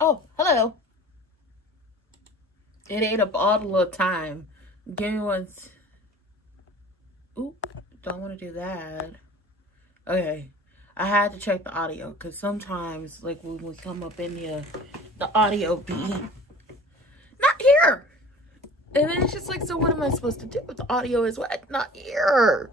Oh, hello. It ate up all the little time. Give me one. Oop, don't want to do that. Okay. I had to check the audio because sometimes, like, when we come up in here, the audio be not here. And then it's just like, so what am I supposed to do if the audio is what? Not here.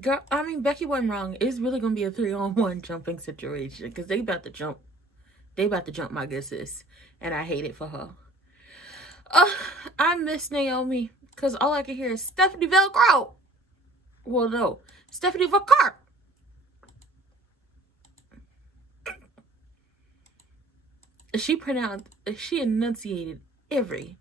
Girl, I mean, Becky wasn't wrong. It's really going to be a 3-on-1 jumping situation because they about to jump. They about to jump my good sis. And I hate it for her. I miss Naomi because all I can hear is Stephanie Velcro. Well, no. Stephanie Velcro. She enunciated every.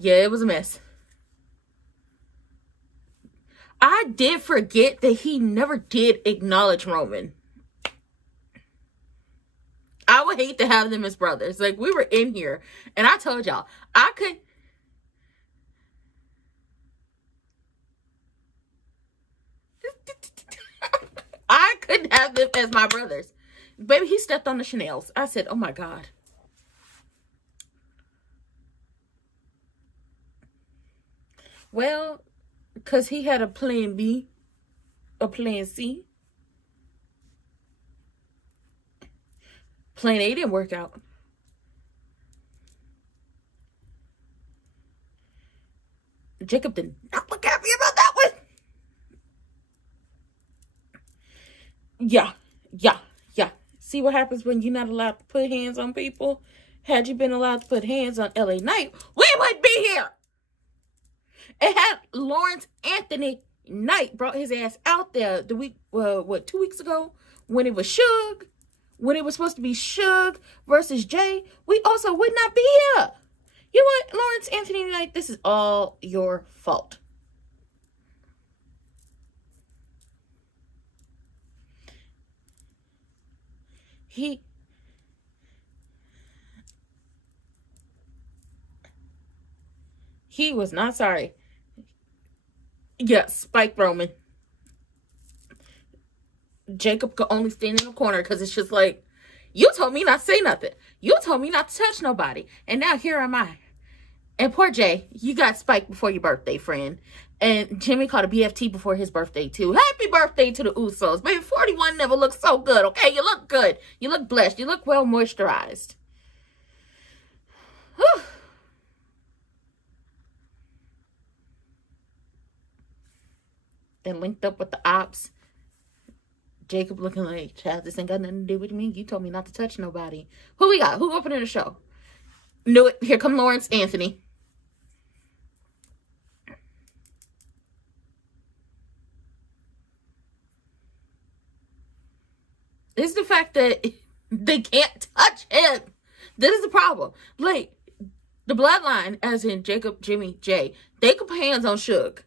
Yeah, it was a mess. I did forget that he never did acknowledge Roman. I would hate to have them as brothers. Like, we were in here, and I told y'all, I couldn't have them as my brothers. Baby, he stepped on the Chanels. I said, oh my God. Well, because he had a plan B, a plan C. Plan A didn't work out. Jacob did not look happy about that one. Yeah. See what happens when you're not allowed to put hands on people? Had you been allowed to put hands on LA Knight, we wouldn't be here. It had Lawrence Anthony Knight brought his ass out there the week, 2 weeks ago, when it was Suge, when it was supposed to be Suge versus Jay, we also would not be here. You know what, Lawrence Anthony Knight, this is all your fault. He was not sorry. Yeah, Spike Roman. Jacob could only stand in the corner because it's just like, you told me not to say nothing. You told me not to touch nobody. And now here am I. And poor Jay, you got Spike before your birthday, friend. And Jimmy called a BFT before his birthday, too. Happy birthday to the Usos. Baby, 41 never looked so good, okay? You look good. You look blessed. You look well moisturized. Whew. Then linked up with the ops. Jacob looking like, child, this ain't got nothing to do with me. You told me not to touch nobody. Who we got? Who opening the show? Knew it. Here come Lawrence Anthony. It's the fact that they can't touch him. This is the problem. Like, the bloodline, as in Jacob, Jimmy, Jay, they can put hands on Suge.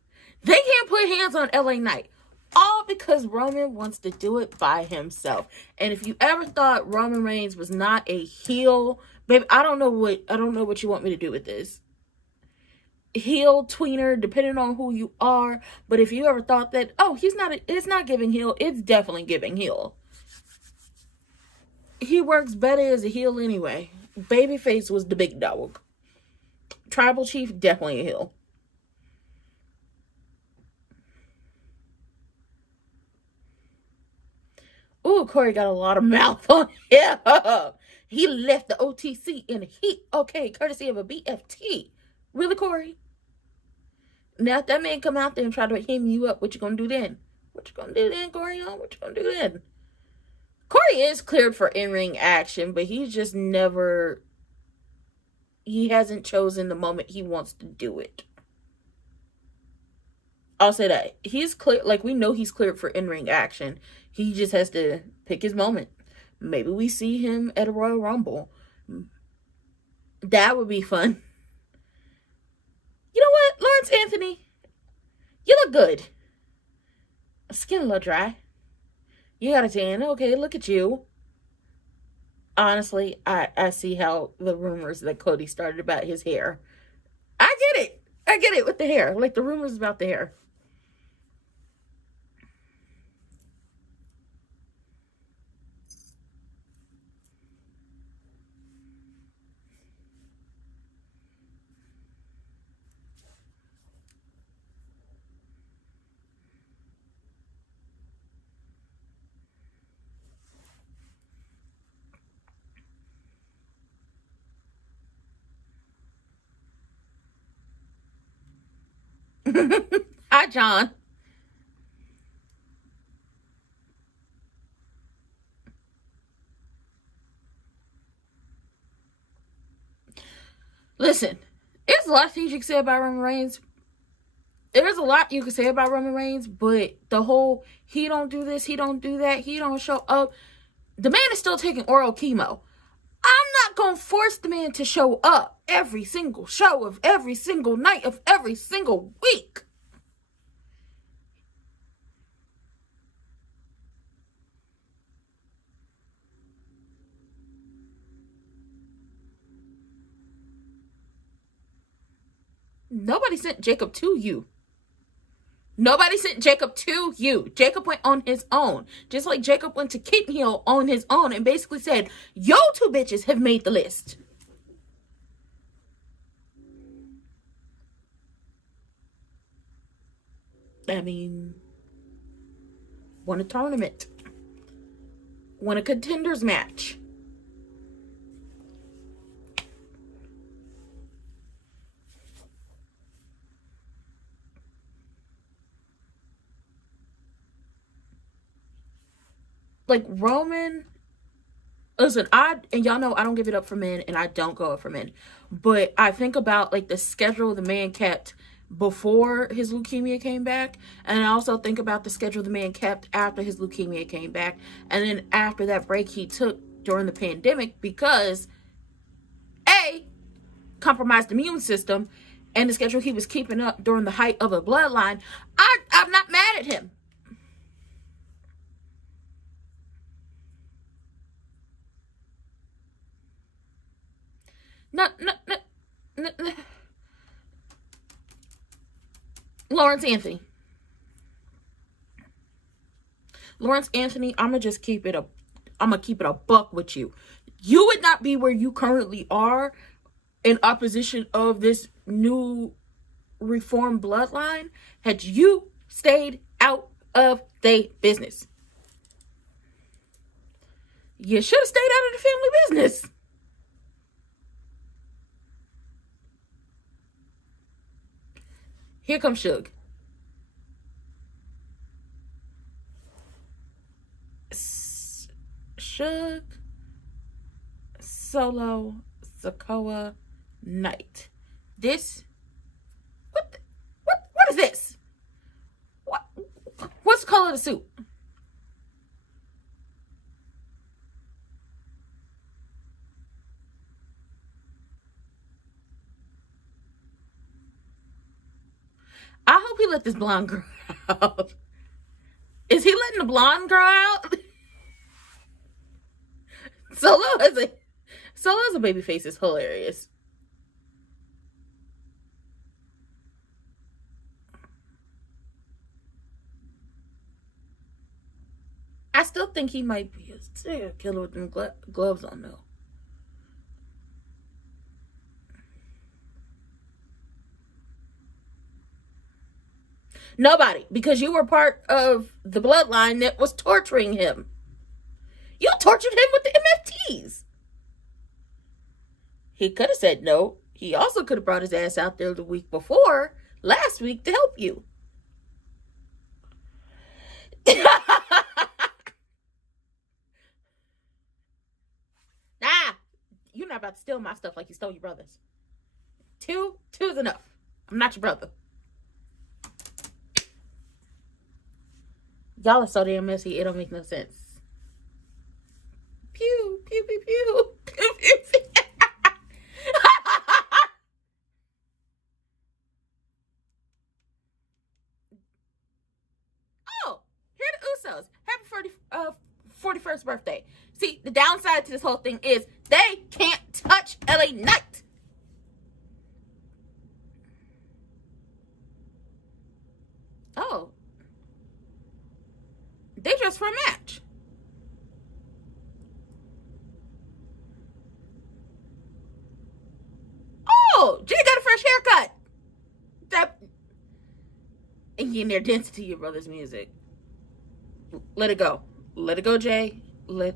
They can't put hands on LA Knight. All because Roman wants to do it by himself. And if you ever thought Roman Reigns was not a heel, baby, I don't know what you want me to do with this. Heel, tweener, depending on who you are. But if you ever thought that, oh, it's not giving heel, it's definitely giving heel. He works better as a heel anyway. Babyface was the big dog. Tribal Chief, definitely a heel. Ooh, Corey got a lot of mouth on him. He left the OTC in the heat. Okay, courtesy of a BFT. Really, Corey? Now, if that man come out there and try to hem you up, what you gonna do then? What you gonna do then, Corey? What you gonna do then? Corey is cleared for in-ring action, but he's just never... He hasn't chosen the moment he wants to do it. I'll say that. He's clear, like, we know he's cleared for in-ring action. He just has to pick his moment. Maybe we see him at a Royal Rumble. That would be fun. You know what, Lawrence Lawrence Anthony, you look good. Skin a little dry. You got a tan. Okay, look at you. Honestly, I see how the rumors that Cody started about his hair. I get it. I get it with the hair. Like the rumors about the hair. Hi, John. Listen, there's a lot of things you can say about Roman Reigns. There's a lot you can say about Roman Reigns, but the whole, he don't do this, he don't do that, he don't show up. The man is still taking oral chemo. I'm not going to force the man to show up every single show of every single night of every single week. Nobody sent Jacob to you. Nobody sent Jacob to you. Jacob went on his own. Just like Jacob went to Cameo on his own and basically said, yo, two bitches have made the list. I mean, won a tournament. Won a contenders match. Like Roman, listen, and y'all know I don't give it up for men and I don't go up for men. But I think about like the schedule the man kept before his leukemia came back. And I also think about the schedule the man kept after his leukemia came back. And then after that break he took during the pandemic because A, compromised immune system, and the schedule he was keeping up during the height of a bloodline. I'm not mad at him. No. Lawrence Anthony. I'm gonna just keep it a buck with you. You would not be where you currently are in opposition of this new reformed bloodline had you stayed out of their business. You should have stayed out of the family business. Here comes Suge. Suge, Solo, Sikoa, Knight. This, what is this? What's the color of the suit? I hope he let this blonde grow out. Is he letting the blonde grow out? Solo as a baby face is hilarious. I still think he might be a serial killer with them gloves on though. Nobody, because you were part of the bloodline that was torturing him. You tortured him with the MFTs. He could have said no. He also could have brought his ass out there the week before, last week, to help you. Nah, you're not about to steal my stuff like you stole your brother's. Two is enough. I'm not your brother. Y'all are so damn messy, it don't make no sense. Pew, pew, pew, pew. Pew, pew, pew. 41st birthday. See, the downside to this whole thing is they can't touch LA Knight. Oh. They dressed for a match. Oh, Jay got a fresh haircut. And you in there dancing to your brother's music. Let it go. Let it go, Jay. Which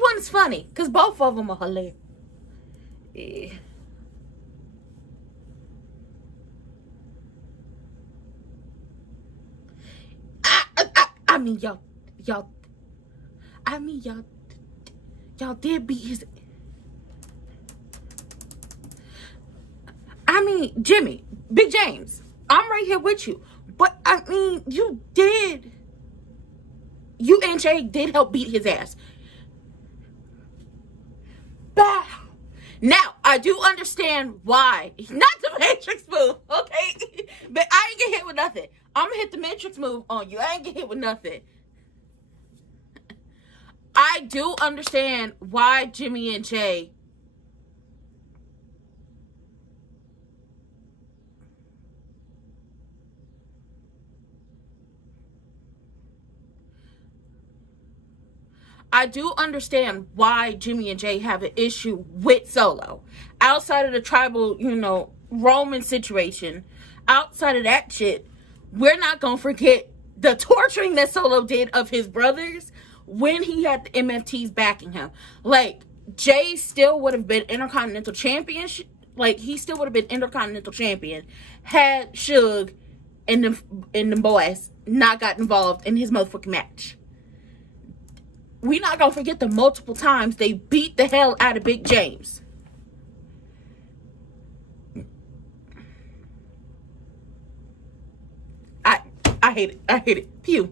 one's funny? Because both of them are hilarious. Yeah. I mean, y'all did beat his. I mean, Jimmy, Big James, I'm right here with you. But, I mean, you and Jay did help beat his ass. Bah. Now, I do understand why. Not the Matrix move, okay? But I ain't get hit with nothing. I'm going to hit the Matrix move on you. I ain't get hit with nothing. I do understand why Jimmy and Jay have an issue with Solo. Outside of the tribal, Roman situation, outside of that shit, we're not going to forget the torturing that Solo did of his brothers when he had the MFTs backing him. Like, Jay still would have been Intercontinental Champion. He still would have been Intercontinental Champion had Suge and the boys not got involved in his motherfucking match. We not gonna forget the multiple times they beat the hell out of Big James. I hate it. I hate it. Pew.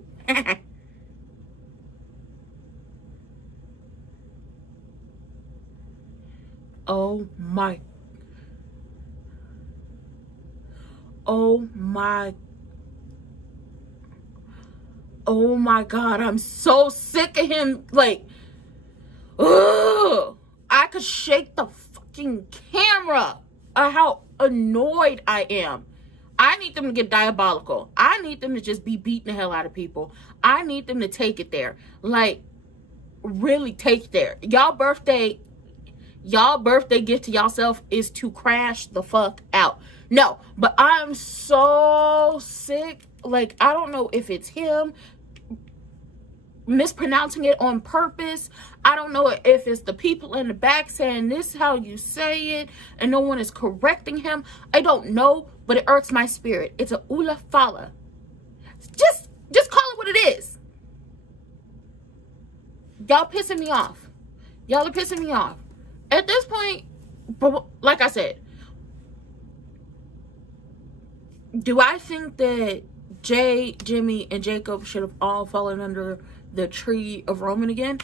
Oh my. Oh my. Oh my God, I'm so sick of him. Like, ugh. I could shake the fucking camera at how annoyed I am. I need them to get diabolical. I need them to just be beating the hell out of people. I need them to take it there. Like, really take it there. Y'all birthday gift to y'allself is to crash the fuck out. No, but I'm so sick. Like, I don't know if it's him mispronouncing it on purpose. I don't know if it's the people in the back saying this is how you say it and no one is correcting him. I don't know, but it irks my spirit. It's a Ula Fala. Just call it what it is. Y'all pissing me off. Y'all are pissing me off. At this point, like I said, do I think that Jay, Jimmy, and Jacob should have all fallen under the tree of Roman again?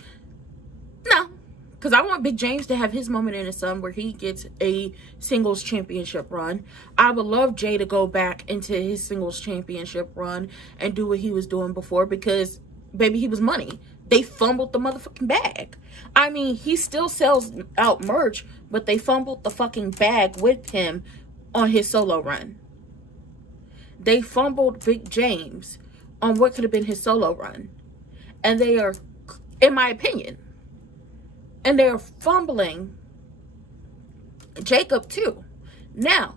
No. Because I want Big James to have his moment in the sun where he gets a singles championship run. I would love Jay to go back into his singles championship run and do what he was doing before because, baby, he was money. They fumbled the motherfucking bag. I mean, he still sells out merch, but they fumbled the fucking bag with him on his solo run. They fumbled Big James on what could have been his solo run. And they are, in my opinion, and they are fumbling Jacob too. Now,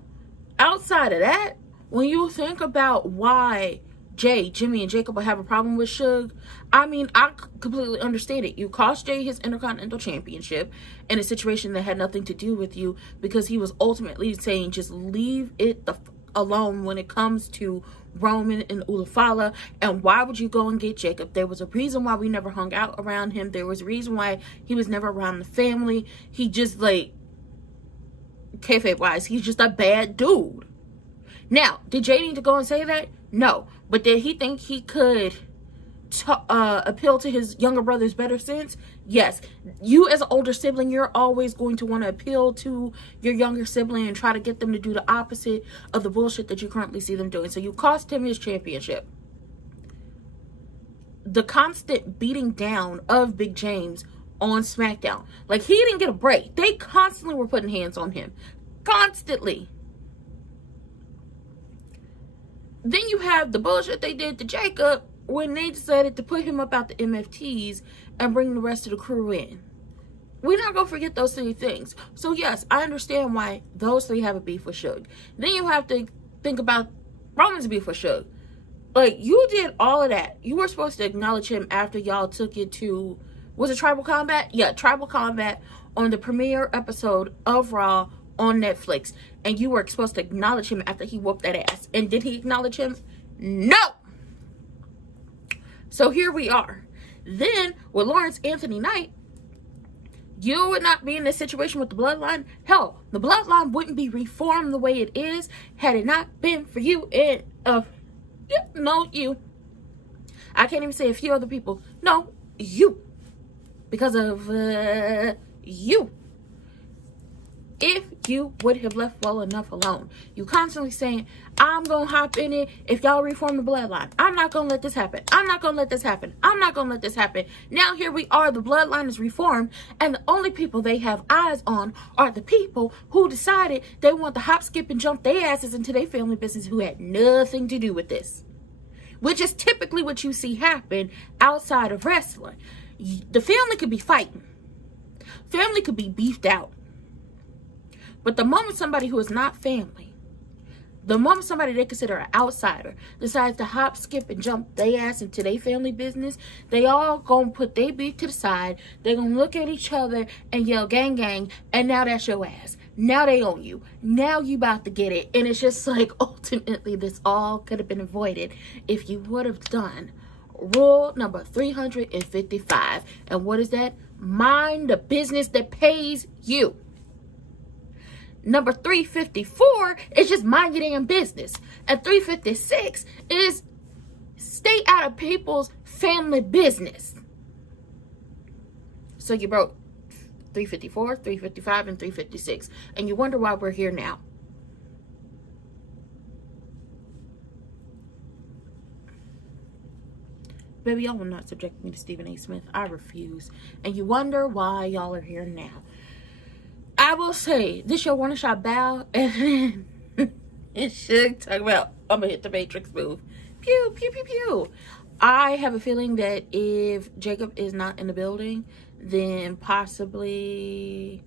outside of that, when you think about why Jay, Jimmy, and Jacob will have a problem with Suge, I mean, I completely understand it. You cost Jay his Intercontinental Championship in a situation that had nothing to do with you because he was ultimately saying just leave it alone when it comes to Roman and Ulafala. And why would you go and get Jacob? There was a reason why we never hung out around him. There was a reason why he was never around the family. He just, like, kayfabe wise, he's just a bad dude. Now, did Jay need to go and say that? No. But did he think he could appeal to his younger brother's better sense? Yes. You as an older sibling, you're always going to want to appeal to your younger sibling and try to get them to do the opposite of the bullshit that you currently see them doing. So you cost him his championship. The constant beating down of Big James on SmackDown. Like, he didn't get a break. They constantly were putting hands on him. Constantly. Then you have the bullshit they did to Jacob when they decided to put him up out the MFTs and bring the rest of the crew in. We're not going to forget those three things. So yes, I understand why those three have a beef with Suge. Then you have to think about Roman's beef with Suge. Like, you did all of that. You were supposed to acknowledge him after y'all took it to, was it Tribal Combat? Yeah, Tribal Combat on the premiere episode of Raw on Netflix. And you were supposed to acknowledge him after he whooped that ass. And did he acknowledge him? No! So here we are. Then, with Lawrence Anthony Knight, you would not be in this situation with the Bloodline. Hell, the Bloodline wouldn't be reformed the way it is had it not been for you and, you. I can't even say a few other people. No, you. Because of, you. If you would have left well enough alone. You constantly saying, I'm going to hop in it if y'all reform the Bloodline. I'm not going to let this happen. I'm not going to let this happen. I'm not going to let this happen. Now here we are. The Bloodline is reformed. And the only people they have eyes on are the people who decided they want to hop, skip, and jump their asses into their family business who had nothing to do with this. Which is typically what you see happen outside of wrestling. The family could be fighting. Family could be beefed out. But the moment somebody who is not family, the moment somebody they consider an outsider decides to hop, skip, and jump their ass into their family business, they all gonna put their beef to the side. They're gonna look at each other and yell, gang, gang, and now that's your ass. Now they own you. Now you about to get it. And it's just like, ultimately, this all could have been avoided if you would have done rule number 355. And what is that? Mind the business that pays you. Number 354 is just mind your damn business. And 356 is stay out of people's family business. So you broke 354, 355, and 356. And you wonder why we're here now. Baby, y'all will not subject me to Stephen A. Smith. I refuse. And you wonder why y'all are here now. I will say, this your one shot bow, and it should talk about, I'm gonna hit the Matrix move. Pew, pew, pew, pew. I have a feeling that if Jacob is not in the building, then possibly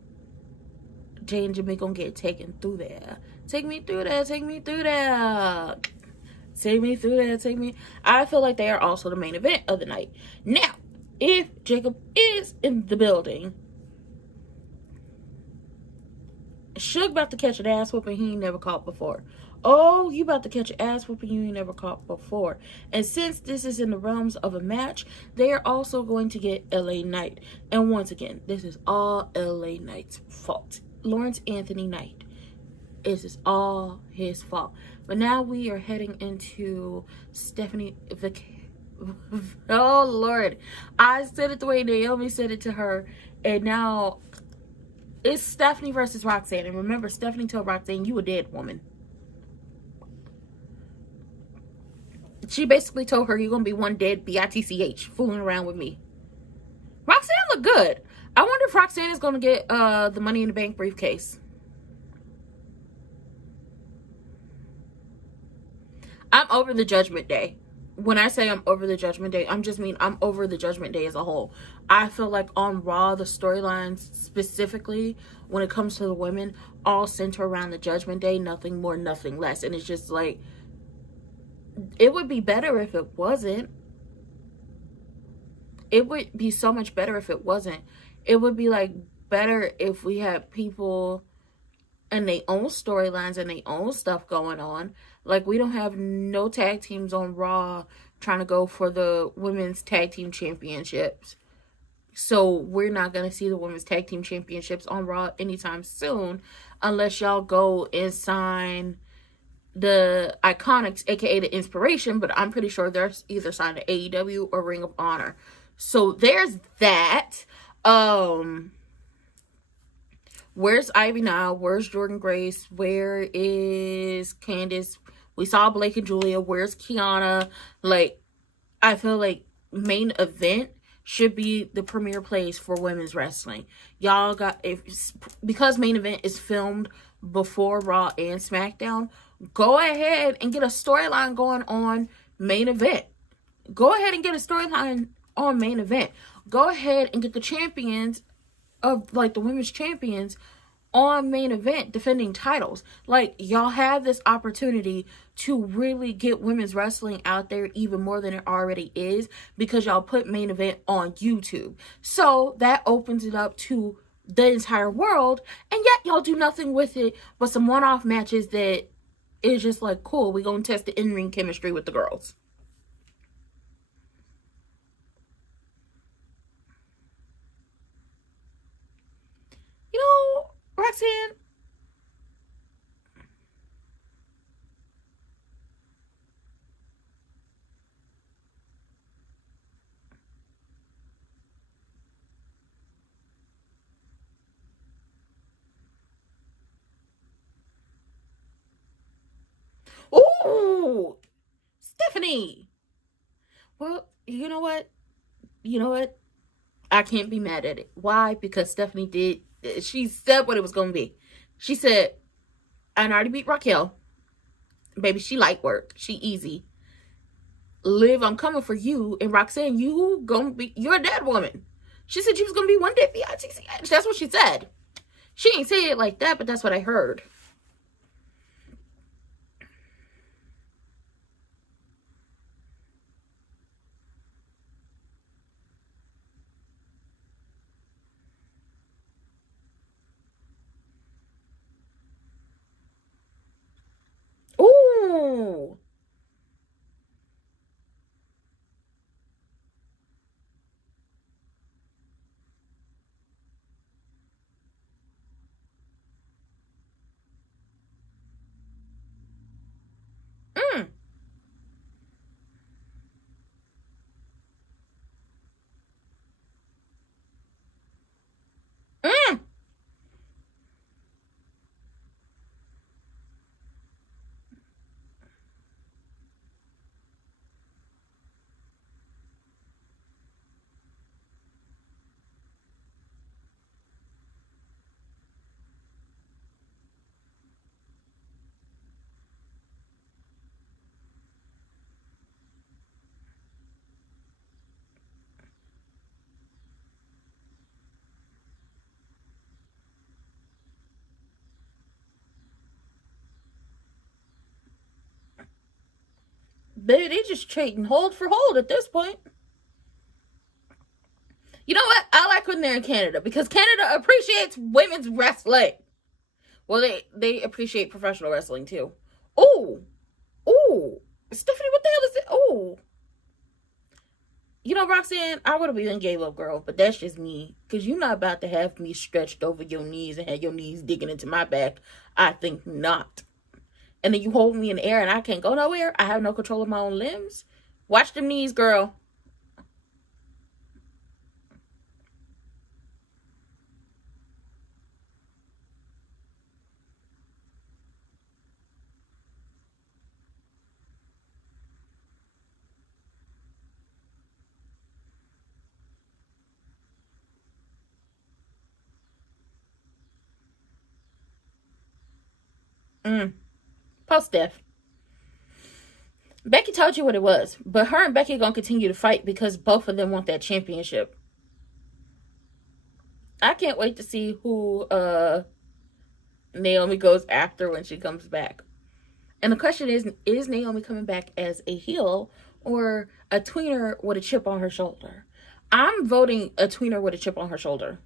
Jay and Jimmy gonna get taken through there. Take me through there, take me through there. Take me through there, take me. I feel like they are also the main event of the night. Now, if Jacob is in the building, Suge about to catch an ass whooping he ain't never caught before. Oh, you about to catch an ass whooping you ain't never caught before. And since this is in the realms of a match, they are also going to get LA Knight. And once again, this is all LA Knight's fault. Lawrence Anthony Knight. This is all his fault. But now we are heading into Stephanie oh Lord. I said it the way Naomi said it to her. And now it's Stephanie versus Roxanne. And remember, Stephanie told Roxanne, you a dead woman. She basically told her, you're going to be one dead bitch fooling around with me. Roxanne looked good. I wonder if Roxanne is going to get the Money in the Bank briefcase. I'm over the Judgment Day. When I say I'm over the Judgment Day, I'm over the Judgment Day as a whole. I feel like on Raw, the storylines specifically, when it comes to the women, all center around the Judgment Day. Nothing more, nothing less. And it's just like, it would be better if it wasn't. It would be so much better if it wasn't. It would be like better if we had people and their own storylines and their own stuff going on. Like, we don't have no tag teams on Raw trying to go for the women's tag team championships. So we're not going to see the women's tag team championships on Raw anytime soon unless y'all go and sign the Iconics, aka the Inspiration, but I'm pretty sure they're either signed to AEW or Ring of Honor. So there's that. Where's Ivy now? Where's Jordan Grace? Where is Candice? We saw Blake and Julia. Where's Kiana? Like, I feel like main event should be the premier place for women's wrestling. Y'all got, because main event is filmed before Raw and SmackDown, go ahead and get a storyline going on main event. Go ahead and get a storyline on main event. Go ahead and get the champions of, like, the women's champions on main event defending titles. Like, y'all have this opportunity to really get women's wrestling out there even more than it already is, because y'all put main event on YouTube. So that opens it up to the entire world, and yet y'all do nothing with it but some one-off matches that is just like, cool, we gonna test the in-ring chemistry with the girls. You know, Roxanne, ooh, Stephanie. Well, you know what? I can't be mad at it. Why? Because Stephanie she said what it was going to be. She said, I already beat Raquel. Baby, she light work. She easy. Liv, I'm coming for you. And Roxanne, you're a dead woman. She said she was going to be one dead BITC. That's what she said. She ain't say it like that, but that's what I heard. Ooh. Mm. Mm. They just trading hold for hold at this point. You know what? I like when they're in Canada, because Canada appreciates women's wrestling. Well, they appreciate professional wrestling too. Oh, oh, Stephanie, what the hell is it? Oh, you know, Roxanne, I would have been gay love girl, but that's just me. Because you're not about to have me stretched over your knees and have your knees digging into my back. I think not. And then you hold me in the air and I can't go nowhere. I have no control of my own limbs. Watch them knees, girl. Post Steph. Becky told you what it was, but her and Becky gonna continue to fight because both of them want that championship. I can't wait to see who Naomi goes after when she comes back. And the question is Naomi coming back as a heel or a tweener with a chip on her shoulder? I'm voting a tweener with a chip on her shoulder.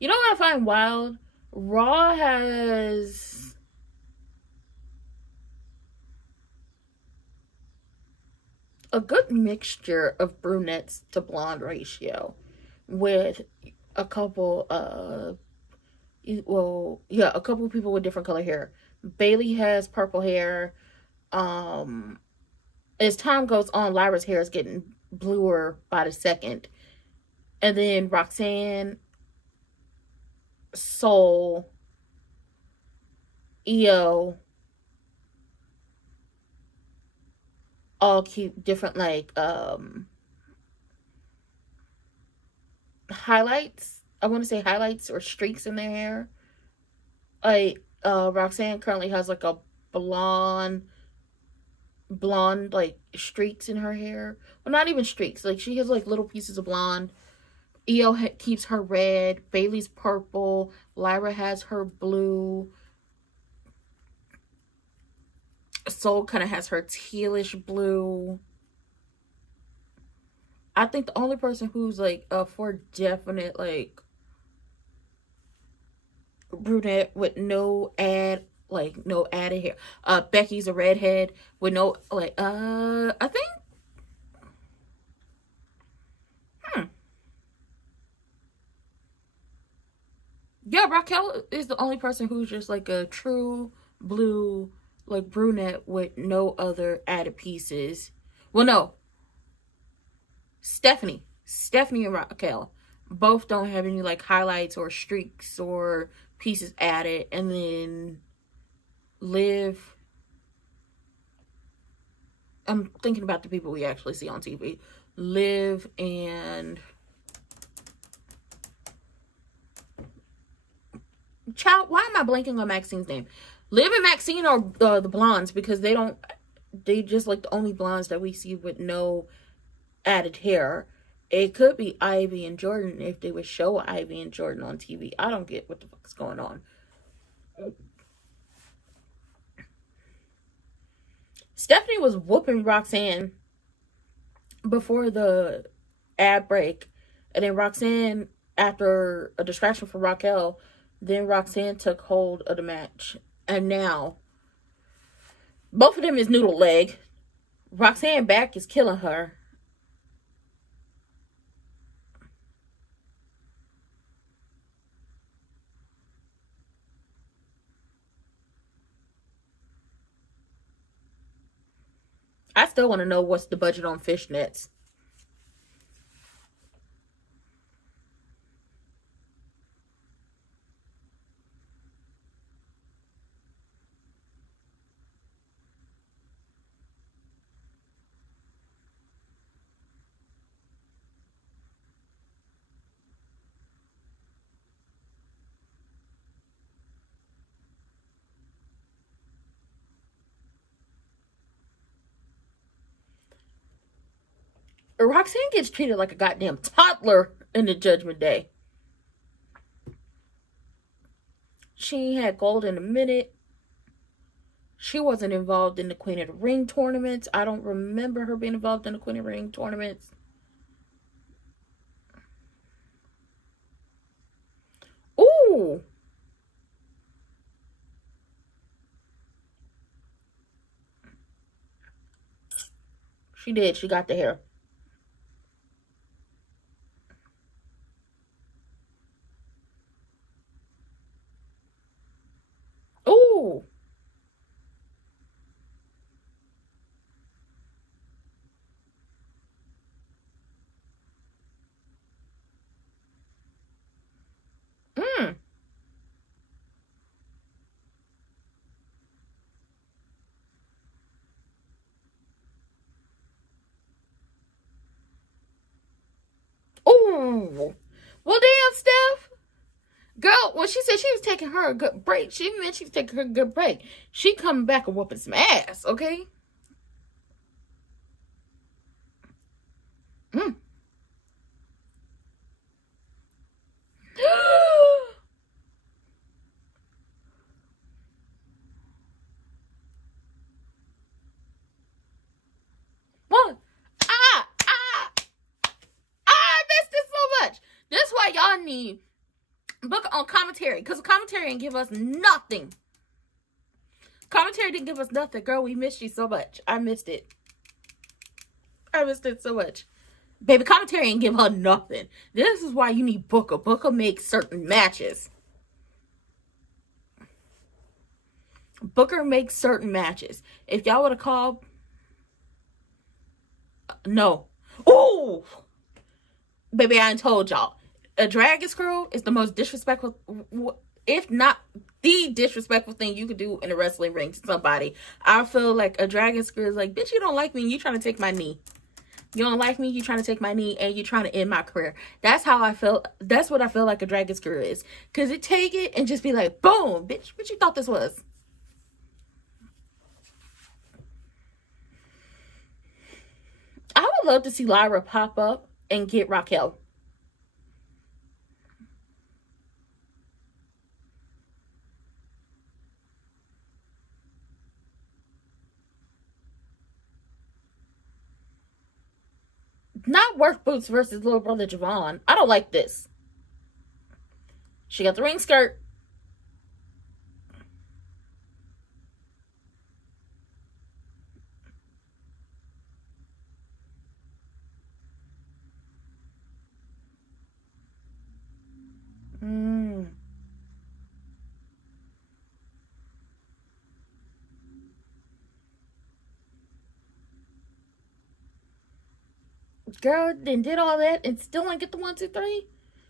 You know what I find wild? Raw has a good mixture of brunettes to blonde ratio, with a couple a couple people with different color hair. Bailey has purple hair. As time goes on, Lyra's hair is getting bluer by the second. And then Roxanne, Soul, EO all keep different highlights. I want to say highlights or streaks in their hair. Roxanne currently has like a blonde like streaks in her hair. Well, not even streaks. Like she has like little pieces of blonde. EO keeps her red. Bailey's purple. Lyra has her blue. Soul kind of has her tealish blue. I think the only person who's like for definite like brunette with no added hair. Becky's a redhead with no I think yeah, Raquel is the only person who's just like a true blue like brunette with no other added pieces. Well, no. Stephanie and Raquel both don't have any like highlights or streaks or pieces added. And then Liv, I'm thinking about the people we actually see on TV. Liv and why am I blanking on Maxine's name? Liv and Maxine are the blondes because they just like the only blondes that we see with no added hair. It could be Ivy and Jordan if they would show Ivy and Jordan on TV. I don't get what the fuck's going on. Stephanie was whooping Roxanne before the ad break. And then Roxanne, after a distraction for Raquel, then Roxanne took hold of the match. And now, both of them is noodle leg. Roxanne back is killing her. I still want to know what's the budget on fishnets. Roxanne gets treated like a goddamn toddler in the Judgment Day. She had gold in a minute. She wasn't involved in the Queen of the Ring tournaments. I don't remember her being involved in the Queen of the Ring tournaments. Ooh. She did. She got the hair. Ooh. Mm. Ooh. Well, damn, Steph. Girl, when she said she was taking her a good break, she meant she was taking her a good break. She coming back and whooping some ass, okay? Mm. What? I missed this so much. That's why y'all need Booker on commentary, because commentary didn't give us nothing. Commentary didn't give us nothing. Girl, we missed you so much. I missed it. I missed it so much. Baby, commentary didn't give her nothing. This is why you need Booker. Booker makes certain matches. Booker makes certain matches. If y'all would have called... No. Oh! Baby, I ain't told y'all. A dragon screw is the most disrespectful, if not the disrespectful thing you could do in a wrestling ring to somebody. I feel like a dragon screw is like, bitch, you don't like me, you trying to take my knee. You don't like me, you trying to take my knee, and you trying to end my career. That's how I feel. That's what I feel like a dragon screw is. Because it take it and just be like, boom, bitch, what you thought this was? I would love to see Lyra pop up and get Raquel. Not Work Boots versus little brother Javon. I don't like this. She got the ring skirt. Girl, then did all that and still didn't get the 1, 2, 3.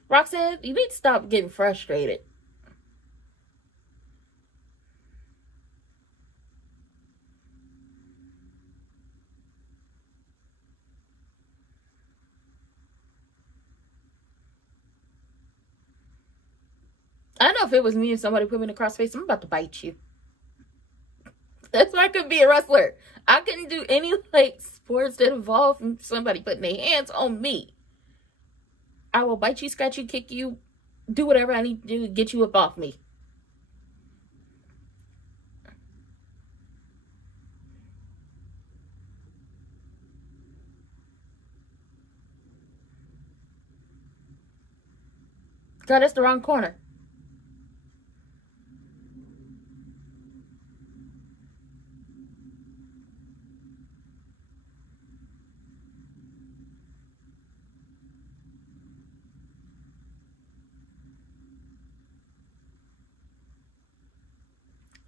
Roxanne, you need to stop getting frustrated. I know if it was me and somebody put me in a crossface, I'm about to bite you. That's why I couldn't be a wrestler. I couldn't do any like sports that involve somebody putting their hands on me. I will bite you, scratch you, kick you, do whatever I need to do to get you up off me. God, that's the wrong corner.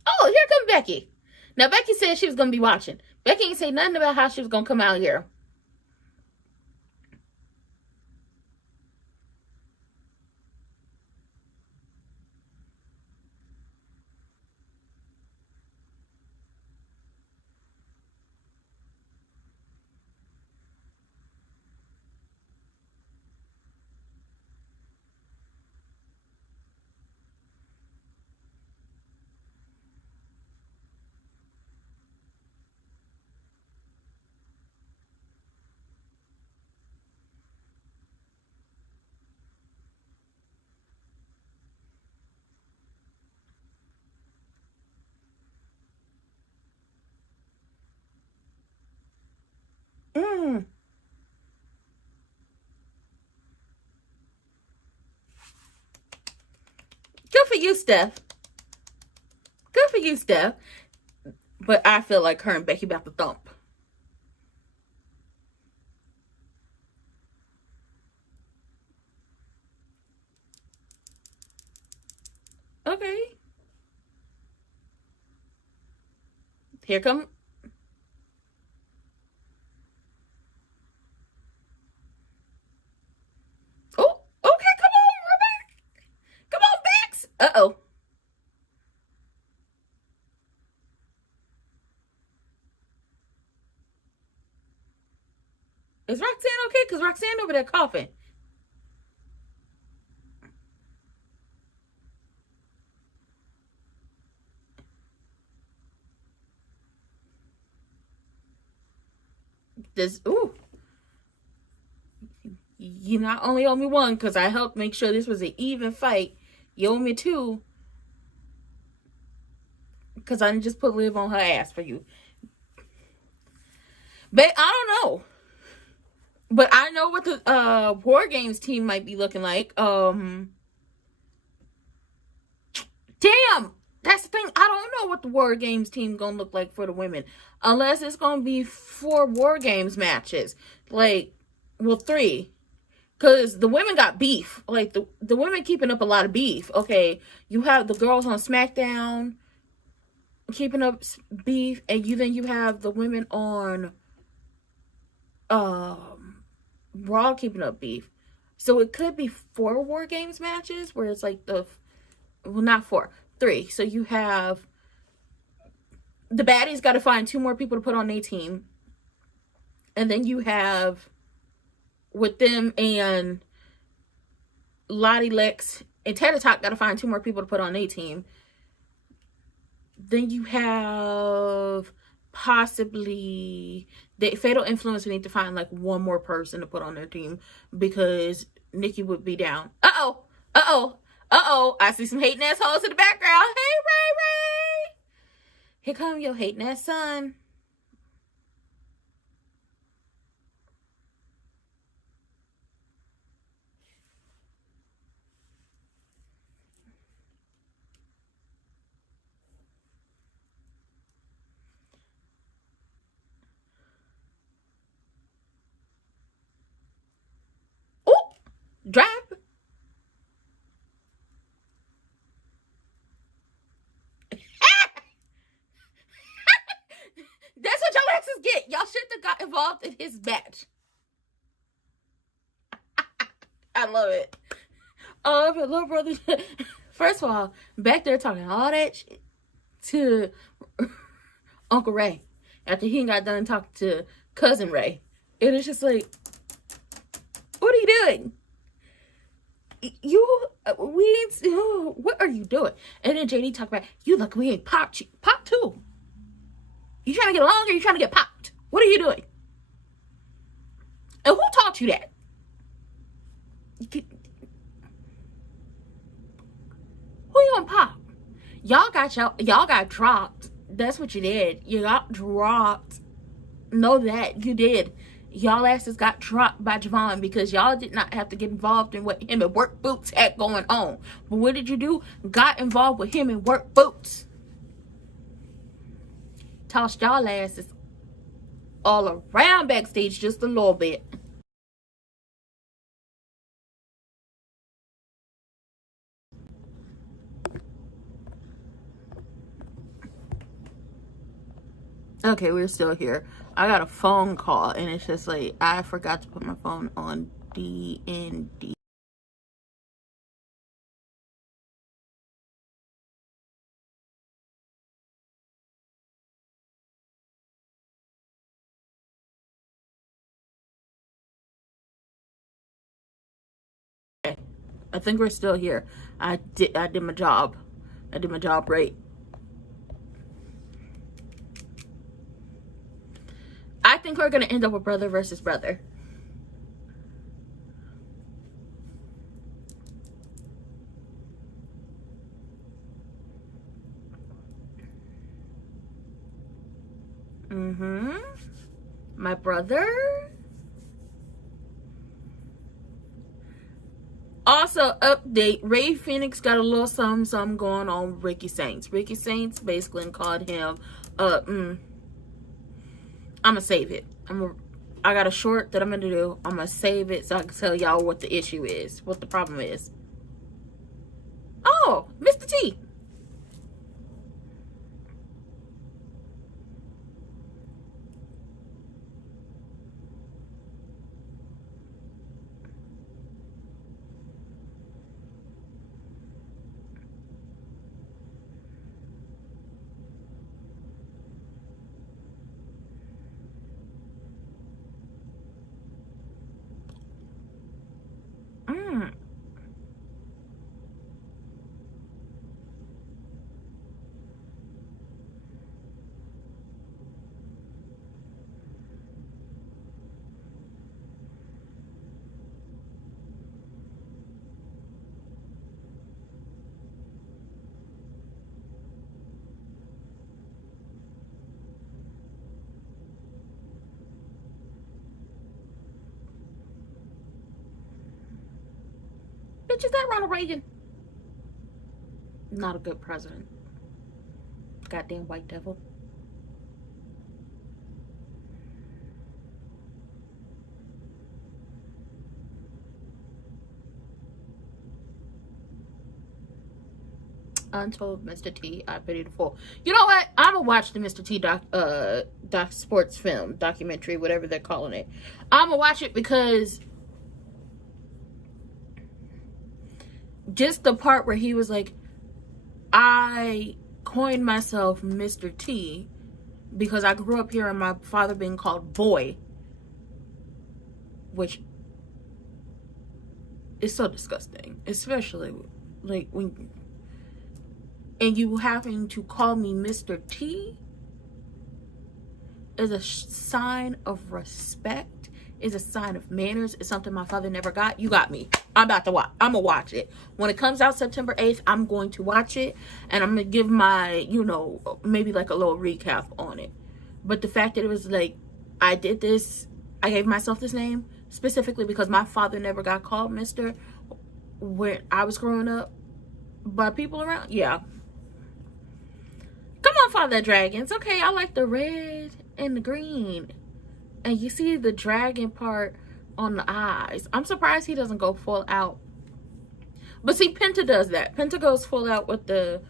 Oh, here comes Becky. Now, Becky said she was going to be watching. Becky ain't say nothing about how she was going to come out here. Good for you, Steph. Good for you, Steph. But I feel like her and Becky about to thump. Okay. Here come. Oh, okay, come on, Rebecca. Come on, Bex. Uh-oh. Is Roxanne okay? Because Roxanne over there coughing. This, ooh. You not only owe me one, because I helped make sure this was an even fight. You owe me two. Because I didn't just put Liv on her ass for you. But I don't know. But I know what the War Games team might be looking like. Damn! That's the thing. I don't know what the War Games team gonna look like for the women. Unless it's gonna be 4 War Games matches. Like, well, 3. Because the women got beef. Like, the women keeping up a lot of beef. Okay, you have the girls on SmackDown keeping up beef. And then you have the women on Raw keeping up beef. So it could be 4 War Games matches where it's like well, not 4, 3. So you have the baddies got to find 2 more people to put on their team. And then you have with them and Lottie Lex and Tata Talk got to find 2 more people to put on their team. Then you have possibly the Fatal Influence. We need to find like 1 more person to put on their team because Nikki would be down. Uh-oh. I see some hating assholes in the background. Hey, Ray. Here come your hating ass son. Oh, drive. That's what y'all asses get. Y'all shouldn't have got involved in his match. I love it. Oh, but little brother. First of all, back there talking all that shit to Uncle Ray after he got done talking to Cousin Ray. And it's just like, what are you doing? What are you doing? And then JD talked about, you look, we ain't popped you. Popped who? You trying to get along or you trying to get popped? What are you doing? And who taught you that? Who you gonna pop? Y'all got dropped. That's what you did. You got dropped. Know that. You did. Y'all asses got dropped by Javon because y'all did not have to get involved in what him and Work Boots had going on. But what did you do? Got involved with him and Work Boots. Tossed y'all asses all around backstage just a little bit. Okay, we're still here. I got a phone call and it's just like I forgot to put my phone on DND. I think we're still here. I did my job. I did my job right. I think we're gonna end up with brother versus brother. My brother. Also, update. Ray Phoenix got a little something going on with Ricky Saints. Ricky Saints basically called him, I'm gonna save it. I got a short that I'm gonna do. I'm gonna save it so I can tell y'all what the issue is, what the problem is. Oh, Mr. T. Bitch, is that Ronald Reagan? Not a good president. Goddamn white devil. Untold Mr. T, I pity the fool. You know what? I'm gonna watch the Mr. T doc sports film, documentary, whatever they're calling it. I'm gonna watch it because just the part where he was like, I coined myself Mr. T because I grew up hearing my father being called boy, which is so disgusting, especially like when. And you having to call me Mr. T is a sign of respect, is a sign of manners. It's something my father never got. You got me. I'm about to watch. I'm going to watch it. When it comes out September 8th, I'm going to watch it. And I'm going to give my, you know, maybe like a little recap on it. But the fact that it was like, I did this, I gave myself this name specifically because my father never got called Mr. when I was growing up by people around. Yeah. Come on, Father Dragons. Okay, I like the red and the green. And you see the dragon part on the eyes. I'm surprised he doesn't go full out. But see, Penta does that. Penta goes full out with the...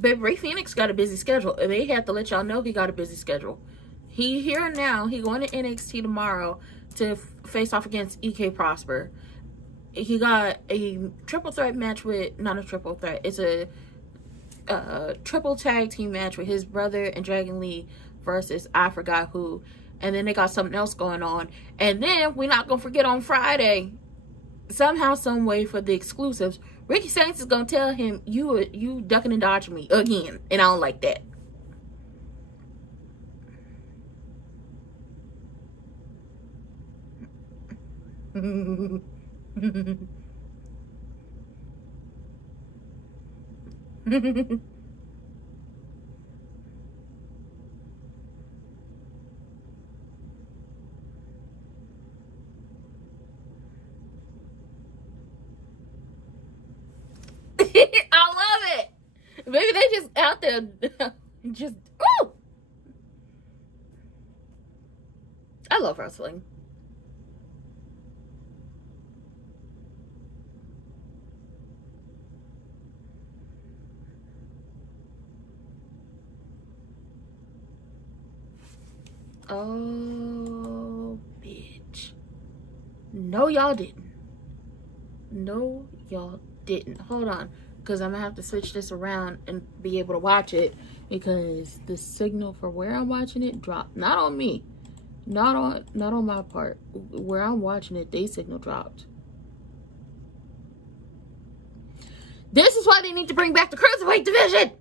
But Ray Phoenix got a busy schedule. They had to let y'all know he got a busy schedule. He here and now. He going to NXT tomorrow to face off against EK Prosper. He got a triple threat match with, not a triple threat. It's a triple tag team match with his brother and Dragon Lee versus I forgot who. And then they got something else going on. And then we're not gonna forget on Friday, somehow, some way for the exclusives, Ricky Saints is gonna tell him you ducking and dodging me again, and I don't like that. I love it. Maybe they just out there just ooh. I love wrestling. Oh, bitch. No, y'all didn't. No, y'all didn't. Hold on, because I'm gonna have to switch this around and be able to watch it, because the signal for where I'm watching it dropped. Not on me, not on my part. Where I'm watching it, they signal dropped. This is why they need to bring back the cruiserweight division.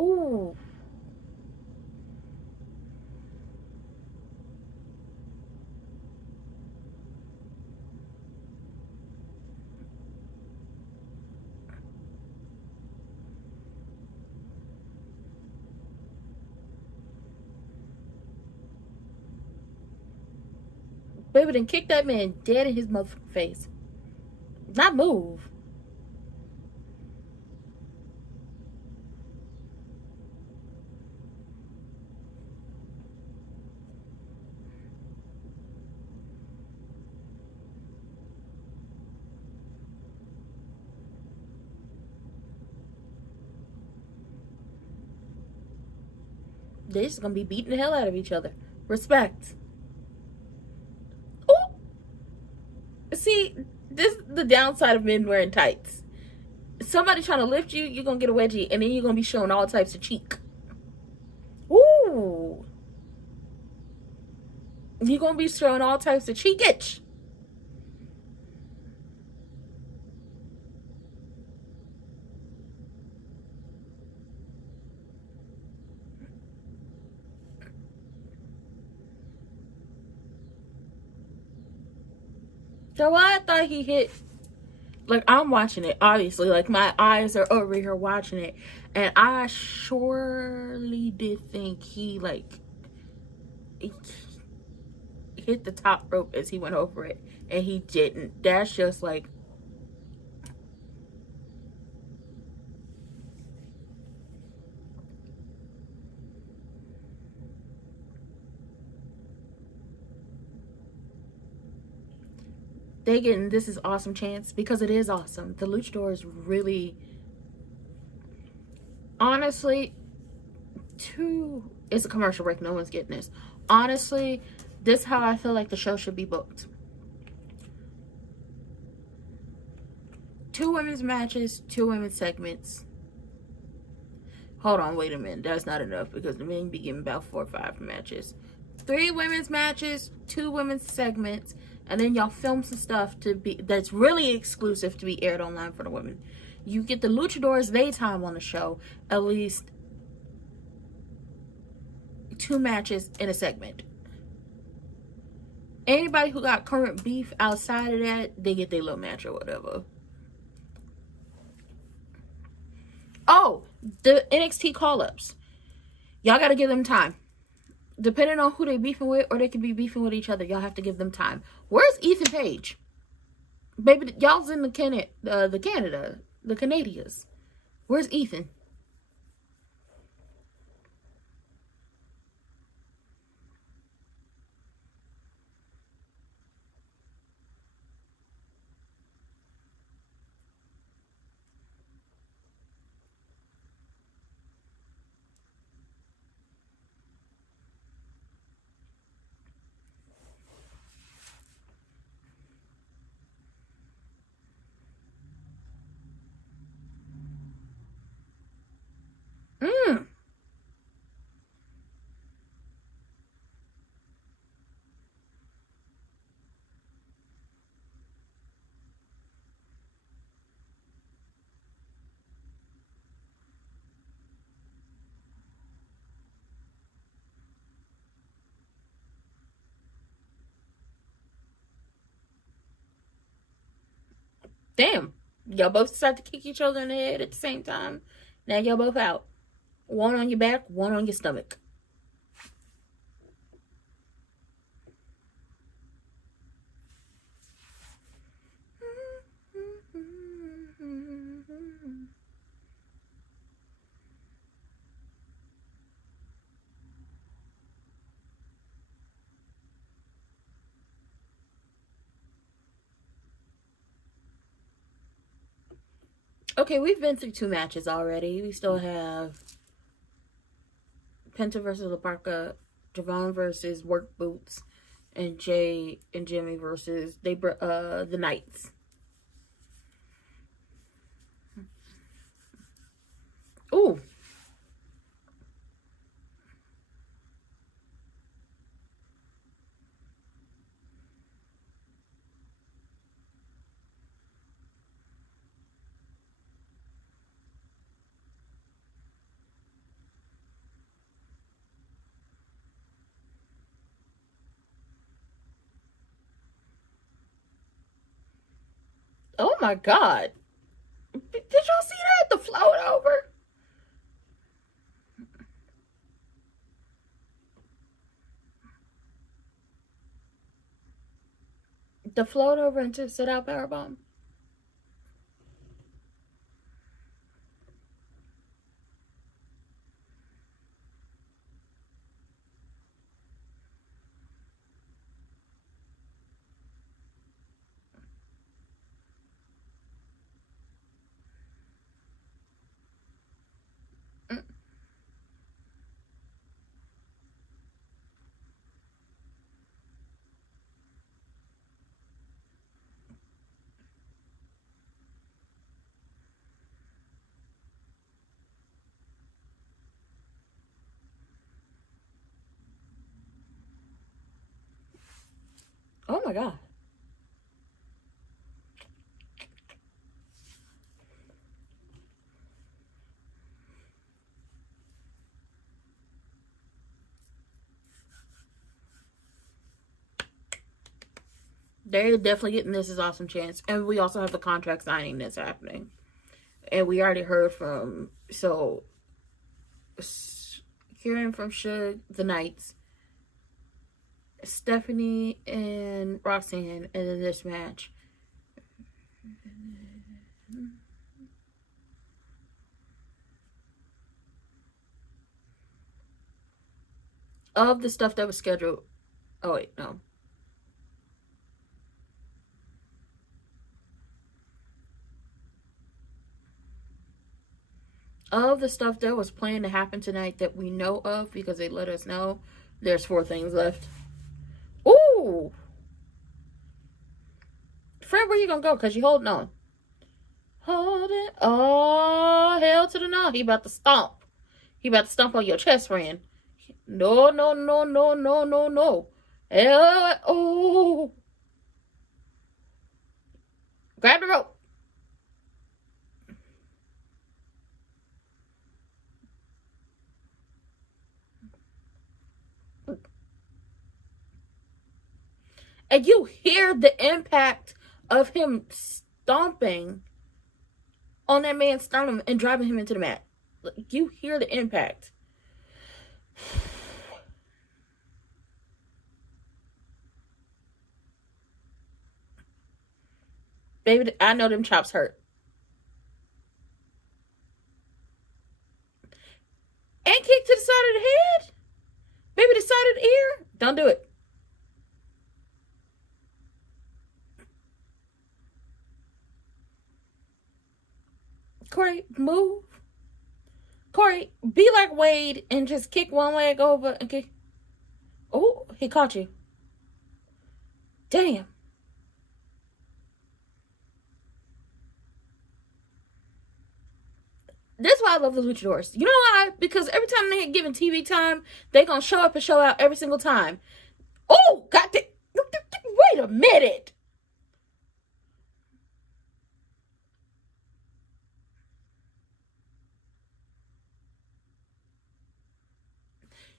Ooh. Baby done kick that man dead in his motherfucking face. Not move. They're just gonna be beating the hell out of each other. Respect. Ooh. See, this is the downside of men wearing tights. Somebody trying to lift you, you're gonna get a wedgie, and then you're gonna be showing all types of cheek. Ooh. You're gonna be showing all types of cheekage. So I thought he hit. Like, I'm watching it, obviously. Like, my eyes are over here watching it. And I surely did think he, like, hit the top rope as he went over it. And he didn't. That's just, like... They getting this is awesome chance because it is awesome. The luchadors really... Honestly... It's a commercial break. No one's getting this. Honestly, this is how I feel like the show should be booked. 2 women's matches, 2 women's segments. Hold on, wait a minute. That's not enough because the men be getting about 4 or 5 matches. 3 women's matches, 2 women's segments, and then y'all film some stuff that's really exclusive to be aired online for the women. You get the luchadors' daytime on the show, at least 2 matches in a segment. Anybody who got current beef outside of that, they get their little match or whatever. Oh, the NXT call-ups. Y'all got to give them time. Depending on who they beefing with, or they could be beefing with each other, y'all have to give them time. Where's Ethan Page? Baby, y'all's in the Canada, the Canadians. Where's Ethan? Damn. Y'all both decided to kick each other in the head at the same time. Now y'all both out. One on your back, one on your stomach. Okay, we've been through 2 matches already. We still have Penta versus La Parca, Javon versus Work Boots, and Jay and Jimmy versus the Knights. Ooh. Oh my God. Did y'all see that? The float over? The float over into sit out powerbomb. Oh my God. They're definitely getting This Is Awesome chance. And we also have the contract signing that's happening. And we already heard from, so, hearing from Suge, the Knights, Stephanie and Roxanne, and then this match. Of the stuff that was scheduled. Oh, wait, no. Of the stuff that was planned to happen tonight that we know of, because they let us know, there's 4 things left. Ooh! Fred, where you gonna go? Because you holding on. Hold it. Oh, hell to the no. He about to stomp. He about to stomp on your chest, friend. No, no, no, no, no, no, no. Oh. Grab the rope. And you hear the impact of him stomping on that man's sternum and driving him into the mat. You hear the impact. Baby, I know them chops hurt. And kick to the side of the head. Baby, the side of the ear. Don't do it. Corey, move. Corey, be like Wade and just kick one leg over and kick. Oh, he caught you. Damn. That's why I love the luchadors. You know why? Because every time they get given TV time, they gonna show up and show out every single time. Oh, got the. Wait a minute.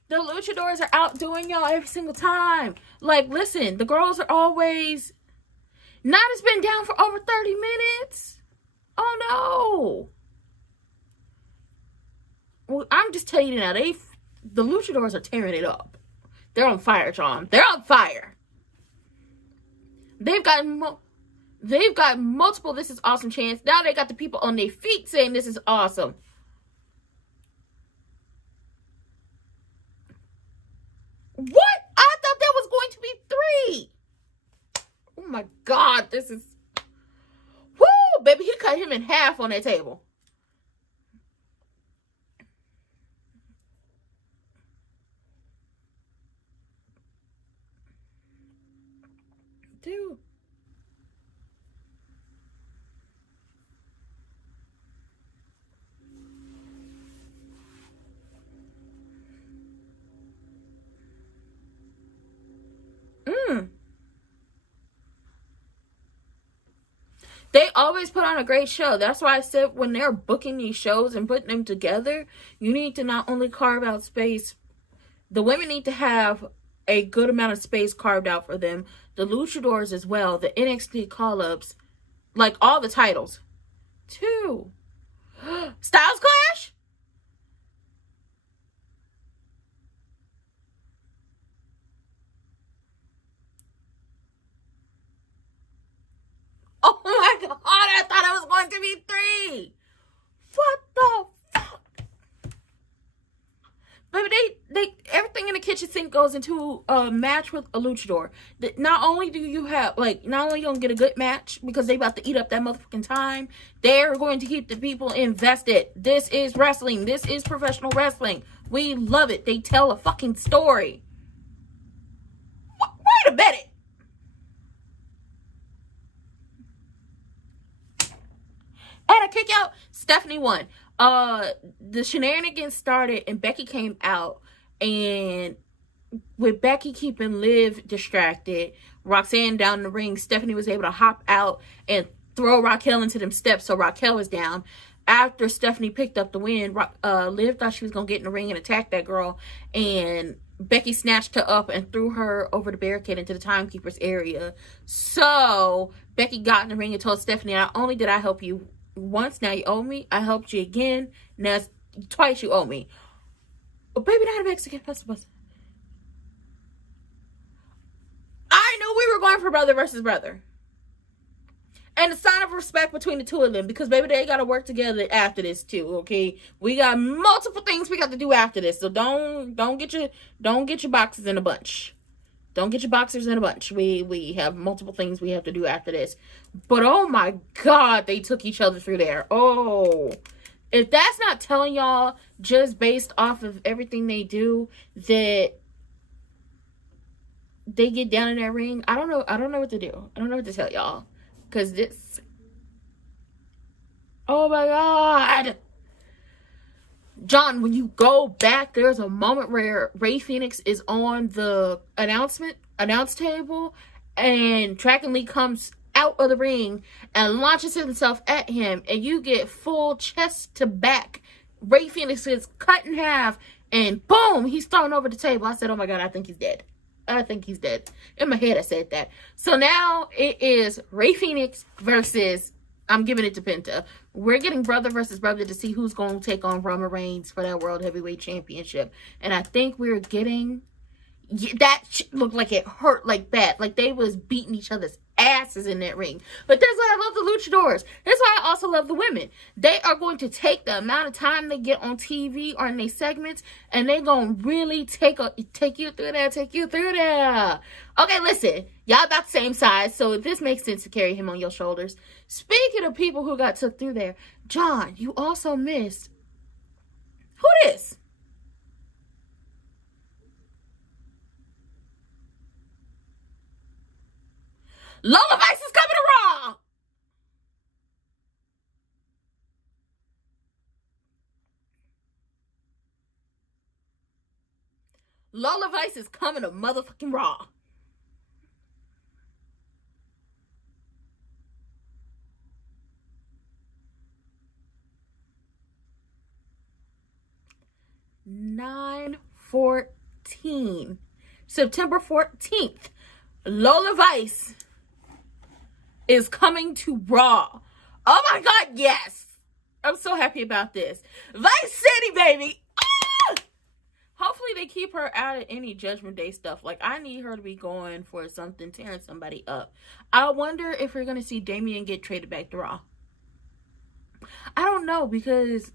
The luchadors are outdoing y'all every single time. Like, listen, the girls are always. Nana's been down for over 30 minutes. Oh no. Well, I'm just telling you now, the luchadors are tearing it up. They're on fire, John. They're on fire. They've got multiple This Is Awesome chants. Now they got the people on their feet saying this is awesome. What? I thought that was going to be 3. Oh my God, this is. Woo, baby, he cut him in half on that table. Dude. They always put on a great show. That's why I said when they're booking these shows and putting them together, you need to not only carve out space. The women need to have a good amount of space carved out for them. The luchadors as well. The NXT call-ups. Like all the titles. 2. Styles Clash? Oh my God, I thought it was going to be 3. What the fuck? Baby, they everything in the kitchen sink goes into a match with a luchador. Not only do you have, not only you gonna get a good match because they about to eat up that motherfucking time, they're going to keep the people invested. This is wrestling. This is professional wrestling. We love it. They tell a fucking story. Wait a minute. And a kick out. Stephanie won. The shenanigans started and Becky came out and with Becky keeping Liv distracted, Roxanne down the ring, Stephanie was able to hop out and throw Raquel into them steps, so Raquel was down. After Stephanie picked up the win, Liv thought she was going to get in the ring and attack that girl, and Becky snatched her up and threw her over the barricade into the timekeeper's area. So Becky got in the ring and told Stephanie, not only did I help you once, now you owe me. I helped you again. Now it's twice you owe me. Oh, baby, not a Mexican. Pass the bus. I knew we were going for brother versus brother. And a sign of respect between the two of them, because baby, they gotta work together after this too. Okay, we got multiple things we got to do after this, so don't get your boxes in a bunch. Don't get your boxers in a bunch. We have multiple things we have to do after this. But oh my God, they took each other through there. Oh, if that's not telling y'all, just based off of everything they do, that they get down in that ring, I don't know what to do. I don't know what to tell y'all. Because this... Oh my God. John, when you go back, there's a moment where Rey Fenix is on the announce table, and Dragon Lee comes out of the ring and launches himself at him, and you get full chest to back. Rey Fenix is cut in half, and boom, he's thrown over the table. I said, oh my God, I think he's dead. I think he's dead. In my head, I said that. So now it is Rey Fenix versus, I'm giving it to Penta. We're getting brother versus brother to see who's going to take on Roman Reigns for that World Heavyweight Championship. And I think we're getting, that looked like it hurt like bad. Like they was beating each other's asses in that ring. But that's why I love the luchadors. That's why I also love the women. They are going to take the amount of time they get on TV or in their segments, and they're going to really take you through there. Okay, listen. Y'all about the same size, so this makes sense to carry him on your shoulders. Speaking of people who got took through there, John, you also missed. Who this? Lola Vice is coming to Raw. Lola Vice is coming to motherfucking Raw. September 14th. Lola Vice is coming to Raw. Oh my God, yes. I'm so happy about this. Vice City, baby. Ah! Hopefully they keep her out of any Judgment Day stuff. Like, I need her to be going for something, tearing somebody up. I wonder if we're going to see Damian get traded back to Raw. I don't know, because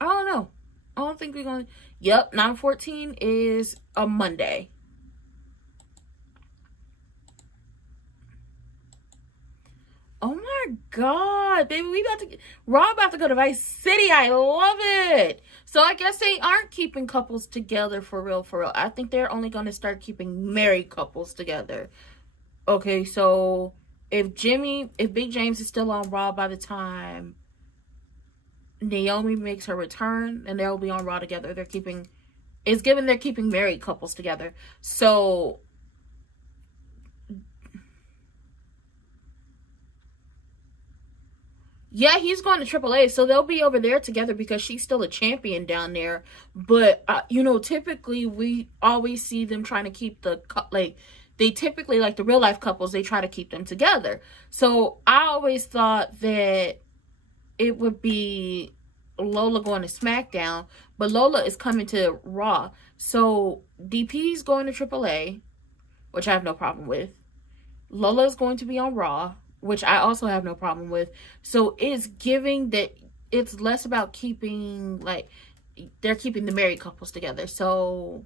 I don't know. I don't think we're going to. Yep, 9/14 is a Monday. Oh my God, baby, Raw about to go to Vice City. I love it. So I guess they aren't keeping couples together for real. I think they're only going to start keeping married couples together. Okay, so if Big James is still on Raw by the time Naomi makes her return, and they'll be on Raw together, they're keeping married couples together. So yeah, he's going to AAA, so they'll be over there together because she's still a champion down there. But, typically we always see them trying to keep they typically, like the real life couples, they try to keep them together. So I always thought that it would be Lola going to SmackDown, but Lola is coming to Raw. So DP's going to AAA, which I have no problem with. Lola is going to be on Raw, which I also have no problem with. So it's giving that it's less about keeping, they're keeping the married couples together. So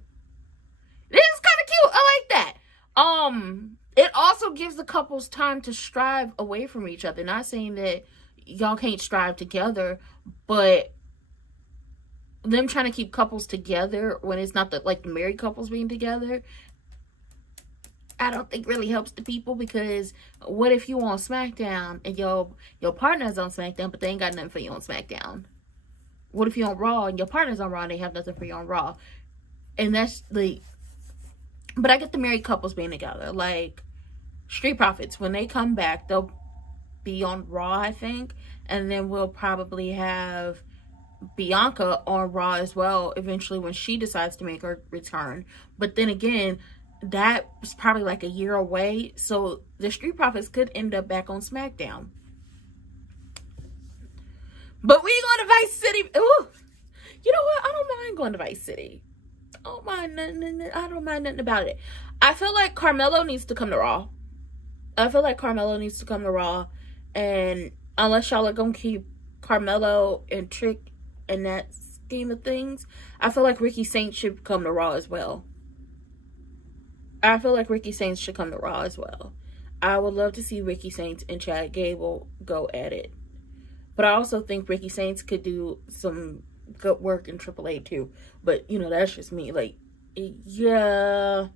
this is kind of cute. I like that. It also gives the couples time to strive away from each other. Not saying that y'all can't strive together, but them trying to keep couples together when it's not the married couples being together, I don't think really helps the people. Because what if you on SmackDown and your partner's on SmackDown, but they ain't got nothing for you on SmackDown? What if you on Raw and your partner's on Raw and they have nothing for you on Raw? And that's But I get the married couples being together. Like, Street Profits, when they come back, they'll be on Raw, I think. And then we'll probably have Bianca on Raw as well eventually when she decides to make her return. But then again, that's probably like a year away. So the Street Profits could end up back on SmackDown. But we going to Vice City. Ooh. You know what? I don't mind going to Vice City. I don't mind nothing about it. I feel like Carmelo needs to come to Raw. And unless y'all are going to keep Carmelo and Trick in that scheme of things, I feel like Ricky Saints should come to Raw as well. I would love to see Ricky Saints and Chad Gable go at it. But I also think Ricky Saints could do some good work in AAA too. But, you know, that's just me. Like, yeah,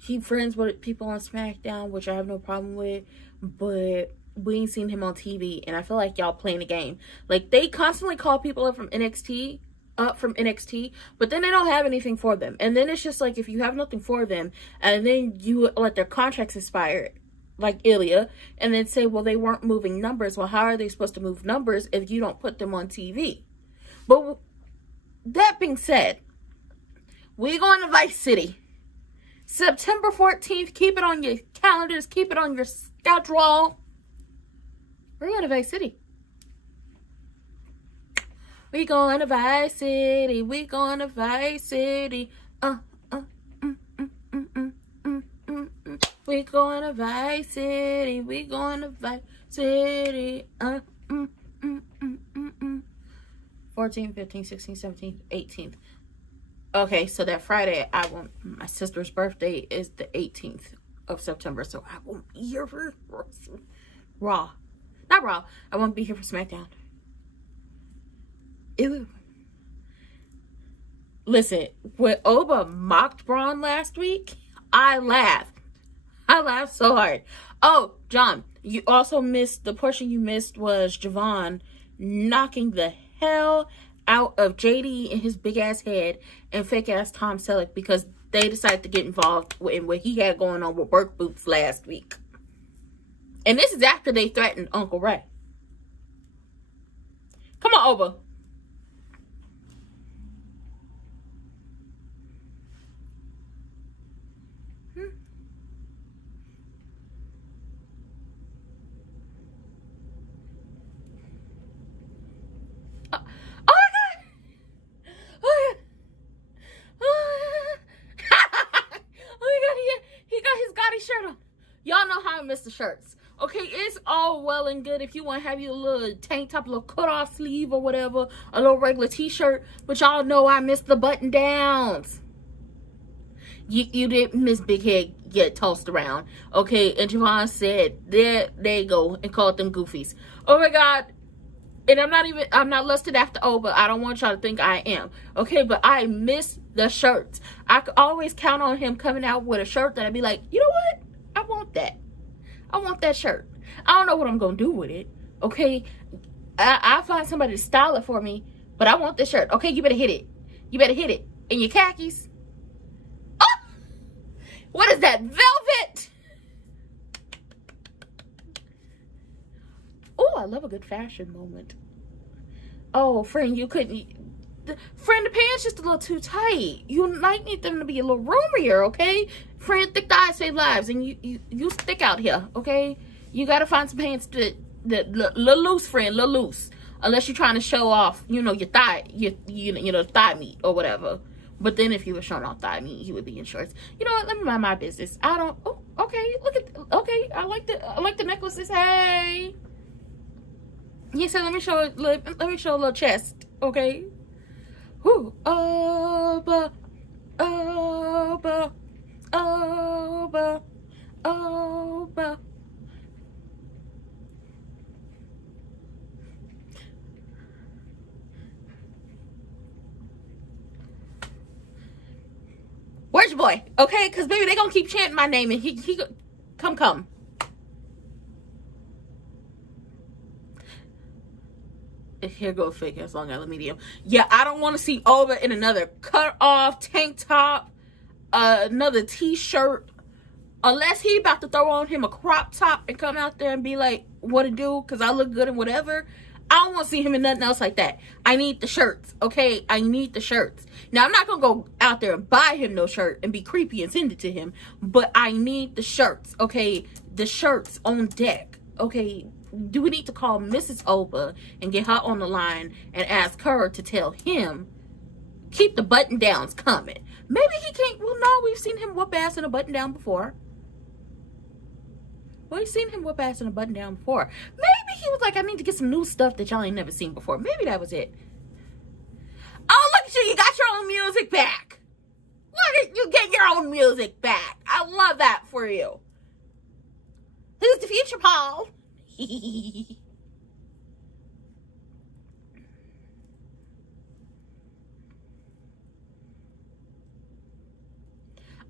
he friends with people on SmackDown, which I have no problem with. But we ain't seen him on TV. And I feel like y'all playing the game. Like, they constantly call people up from NXT. But then they don't have anything for them. And then it's just like, if you have nothing for them, and then you let their contracts expire, like Ilya, and then say, well, they weren't moving numbers. Well, how are they supposed to move numbers if you don't put them on TV? But that being said, we're going to Vice City. September 14th. Keep it on your calendars. Keep it on your schedule. We're going to Vice City. We going to Vice City. We going to Vice City. We going to Vice City. We going to Vice City. 14, 15, 16, 17, 18th. Okay, so that Friday, my sister's birthday is the 18th of September, so I won't be here for Raw. Not Raw. I won't be here for SmackDown. Ew. Listen, when Oba mocked Braun last week, I laughed. I laughed so hard. Oh, John, you also missed, the portion you missed was Javon knocking the hell out of JD and his big ass head and fake ass Tom Selleck because they decided to get involved in what he had going on with work boots last week. And this is after they threatened Uncle Ray. Come on, Oba. Shirt on. Y'all know how I miss the shirts. Okay, it's all well and good if you want to have your little tank top, a little cut-off sleeve or whatever, a little regular t-shirt, but y'all know I miss the button downs. You didn't miss Big Head get tossed around. Okay, and Javon said, there you go, and called them goofies. Oh my God. And I'm not lusted after Oba. I don't want y'all to think I am. Okay, but I miss the shirts. I could always count on him coming out with a shirt that I'd be like, you know what? I want that. I want that shirt. I don't know what I'm going to do with it. Okay, I'll find somebody to style it for me, but I want this shirt. Okay, you better hit it. You better hit it. In your khakis. Oh! What is that? Velvet? Oh, I love a good fashion moment. Oh, friend, you couldn't... Friend, the pants just a little too tight. You might need them to be a little roomier, okay? Friend, thick thighs save lives, and you stick out here, okay? You gotta find some pants that little loose, friend, little loose. Unless you're trying to show off, you know, your thigh, thigh meat or whatever. But then if you were showing off thigh meat, you would be in shorts. You know what? Let me mind my business. I don't... Oh, okay. Look at... Okay, I like the necklaces. Hey. He said, let me show a little chest, okay? Whoo, Oba, Oba, Oba, Oba. Where's your boy? Okay, because baby, they gonna keep chanting my name and he come. Here go fake ass long island medium. Yeah, I don't want to see Oba in another cut off tank top. another t-shirt, unless he about to throw on him a crop top and come out there and be like, what to do, because I look good and whatever. I don't want to see him in nothing else like that. I need the shirts, okay? I need the shirts. Now, I'm not going to go out there and buy him no shirt and be creepy and send it to him, but I need the shirts, okay? The shirts on deck, okay? Do we need to call Mrs. Oba and get her on the line and ask her to tell him, keep the button downs coming? Maybe he can't. Well, no, we've seen him whoop ass in a button down before. We've seen him whoop ass in a button down before. Maybe he was like, I need to get some new stuff that y'all ain't never seen before. Maybe that was it. Oh, look at you. You got your own music back. Look at you get your own music back. I love that for you. Who's the future, Paul?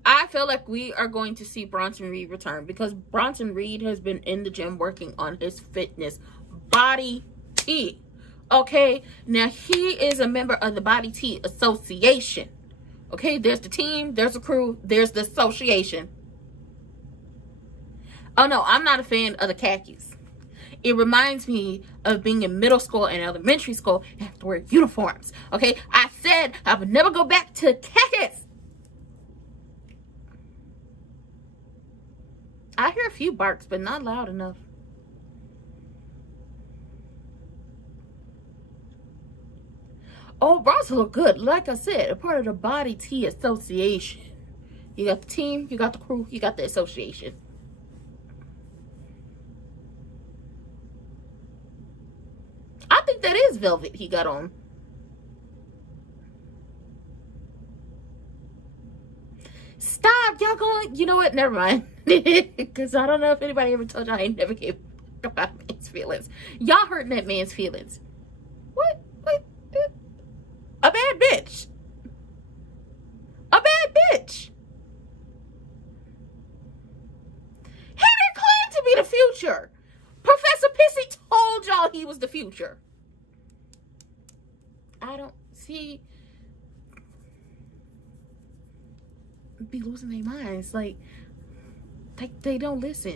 I feel like we are going to see Bronson Reed return, because Bronson Reed has been in the gym working on his fitness. Body T. Okay? Now, he is a member of the Body T Association. Okay? There's the team, there's the crew, there's the association. Oh, no, I'm not a fan of the khakis. It reminds me of being in middle school and elementary school and have to wear uniforms. Okay? I said I would never go back to khakis. I hear a few barks, but not loud enough. Oh, Bronson look good. Like I said, a part of the Body T Association. You got the team, you got the crew, you got the association. I think that is velvet he got on. Stop, y'all going, you know what, never mind. Because I don't know if anybody ever told y'all I ain't never gave about man's feelings. Y'all hurting that man's feelings. What? A bad bitch. A bad bitch. He didn't claim to be the future. Professor Pissy told y'all he was the future. I don't see. Be losing their minds. Like, they don't listen.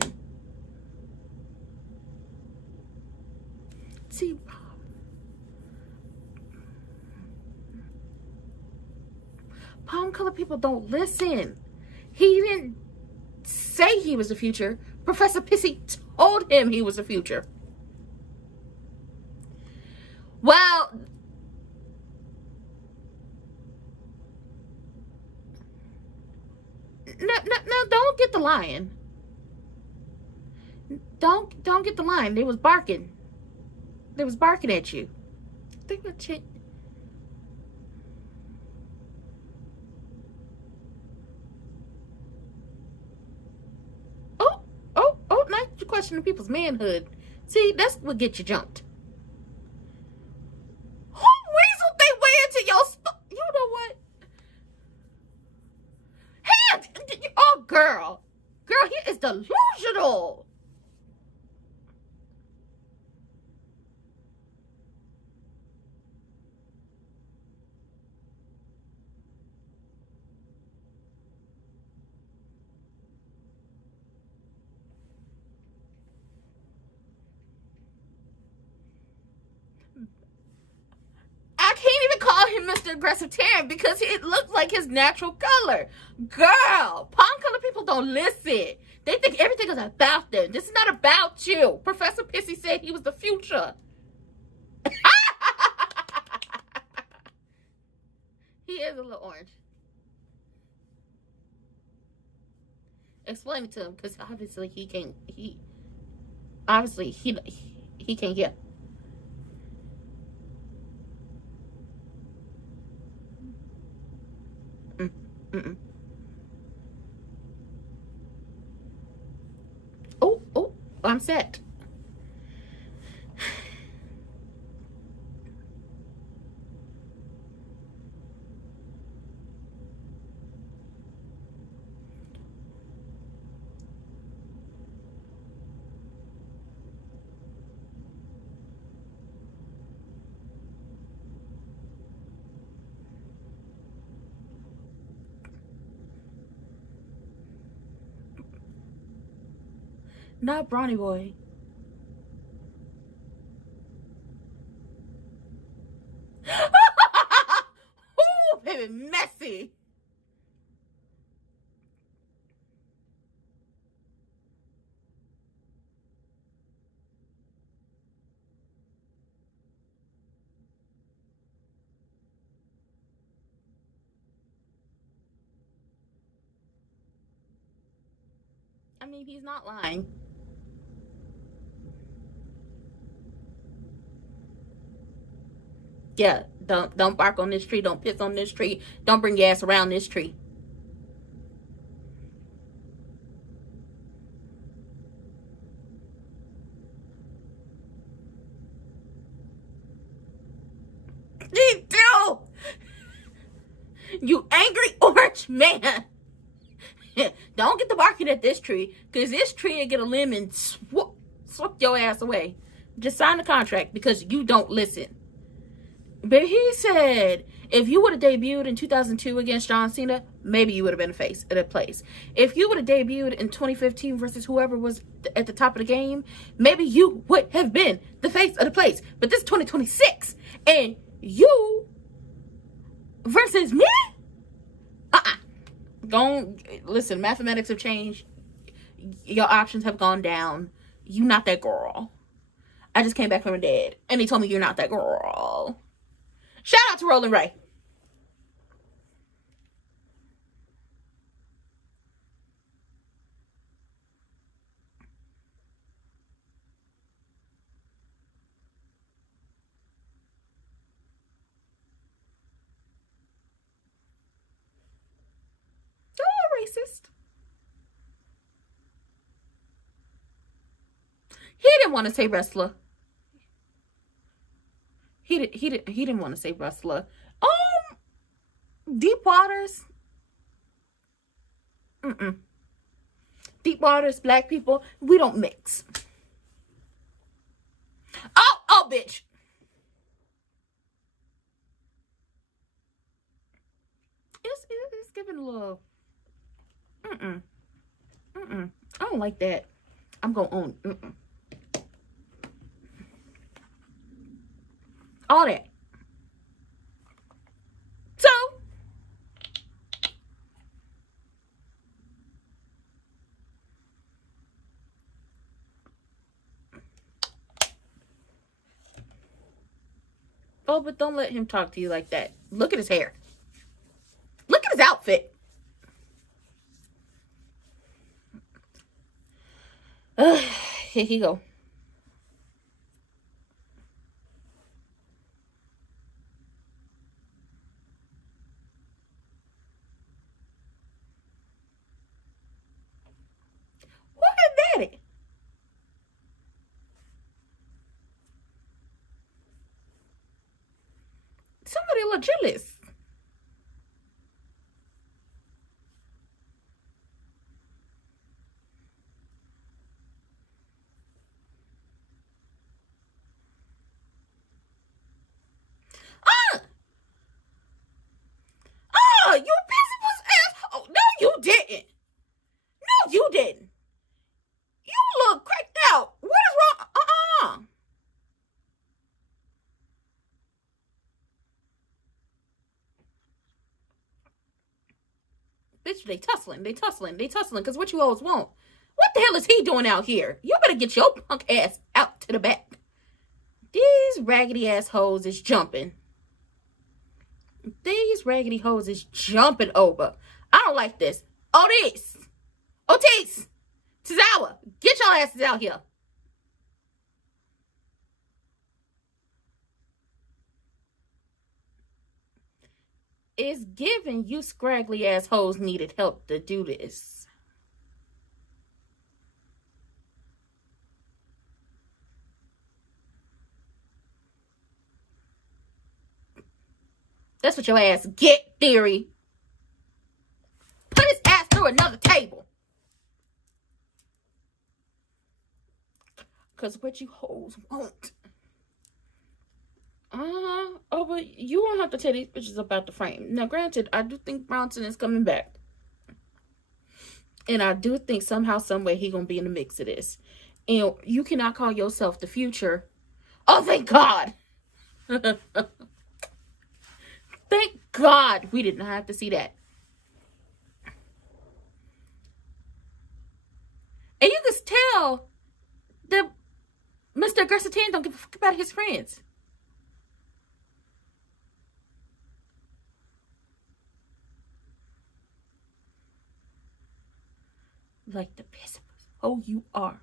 See, palm color people don't listen. He didn't say he was the future. Professor Pissy told him he was the future. Well, no, don't get the lion. Don't get the lion. They was barking. They was barking at you. Think about shit. Oh, now you're questioning people's manhood. See, that's what gets you jumped. Who weasel they way into your you know what? Hey, oh, girl, he is delusional. I can't even call him Mr. Aggressive Terran because it looks like his natural color. Girl, palm color people don't listen. They think everything is about them. This is not about you. Professor Pissy said he was the future. He is a little orange. Explain it to him, because obviously he can't. He can't hear. Oh, I'm set. Not Brawny Boy. Ooh, baby, messy. I mean, he's not lying. Yeah, don't bark on this tree. Don't piss on this tree. Don't bring your ass around this tree. You do. You angry orange man. Don't get the barking at this tree, because this tree will get a limb and swoop your ass away. Just sign the contract, because you don't listen. But he said, if you would have debuted in 2002 against John Cena, maybe you would have been a face at a place. If you would have debuted in 2015 versus whoever was at the top of the game, maybe you would have been the face of the place. But this is 2026, and you versus me? Don't listen. Mathematics have changed. Your options have gone down. You not that girl. I just came back from a dead, and they told me you're not that girl. Shout out to Roland Ray. You're racist. He didn't want to say wrestler. He didn't want to say wrestler. Deep Waters. Deep Waters, black people, we don't mix. Oh, bitch. It's giving a little. I don't like that. I'm going on. All that. So, oh, but don't let him talk to you like that. Look at his hair. Look at his outfit. Here he go. What is that? Somebody look jealous. You busy was asshole. No, you didn't. No, you didn't. You look cracked out. What is wrong? Bitch, they tussling, because what you always want. What the hell is he doing out here? You better get your punk ass out to the back. These raggedy ass hoes is jumping. These raggedy hoes is jumping over. I don't like this. Otis, Tozawa, get your asses out here. It's giving you scraggly ass hoes needed help to do this. That's what your ass get, Theory. Put his ass through another table. Because what you hoes won't. Oh, but you won't have to tear these bitches up out the frame. Now, granted, I do think Bronson is coming back. And I do think somehow, someway, he gonna be in the mix of this. And you cannot call yourself the future. Oh, thank God. Thank God we did not have to see that. And you can tell that Mr. Aggressive 10 don't give a fuck about his friends. Like the piss of us. Oh, you are.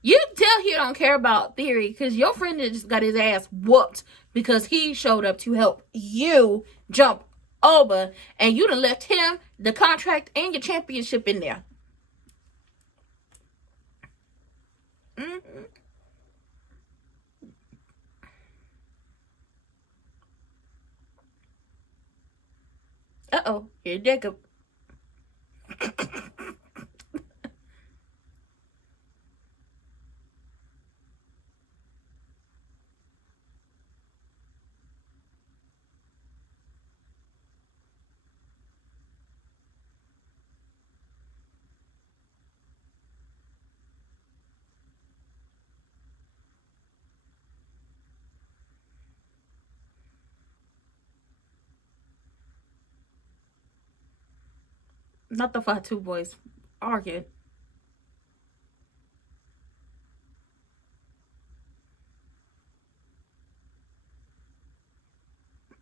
You can tell he don't care about theory because your friend just got his ass whooped because he showed up to help you jump over, and you done left him, the contract, and your championship in there. Mm-hmm. Uh-oh, here Jacob. Not the Fatu boys arguing.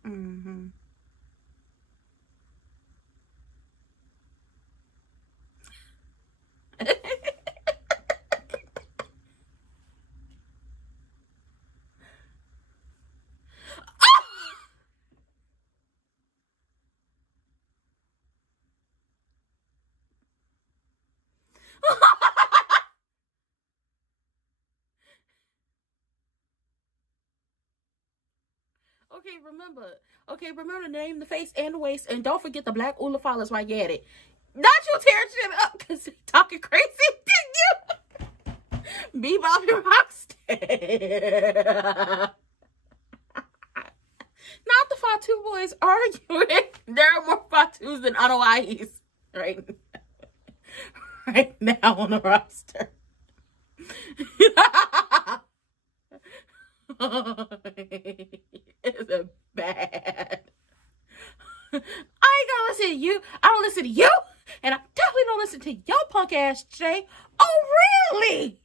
Mm-hmm. Remember to name the face and the waist, and don't forget the black Ula followers while you're at it. Not you tearing shit up because he's talking crazy, didn't you? Bebop and Rocksteady. Not the Fatu boys arguing. There are more Fatus than Anawais right now on the roster. It's a bad. I ain't gonna listen to you. I don't listen to you. And I definitely don't listen to your punk ass, Jay. Oh, really?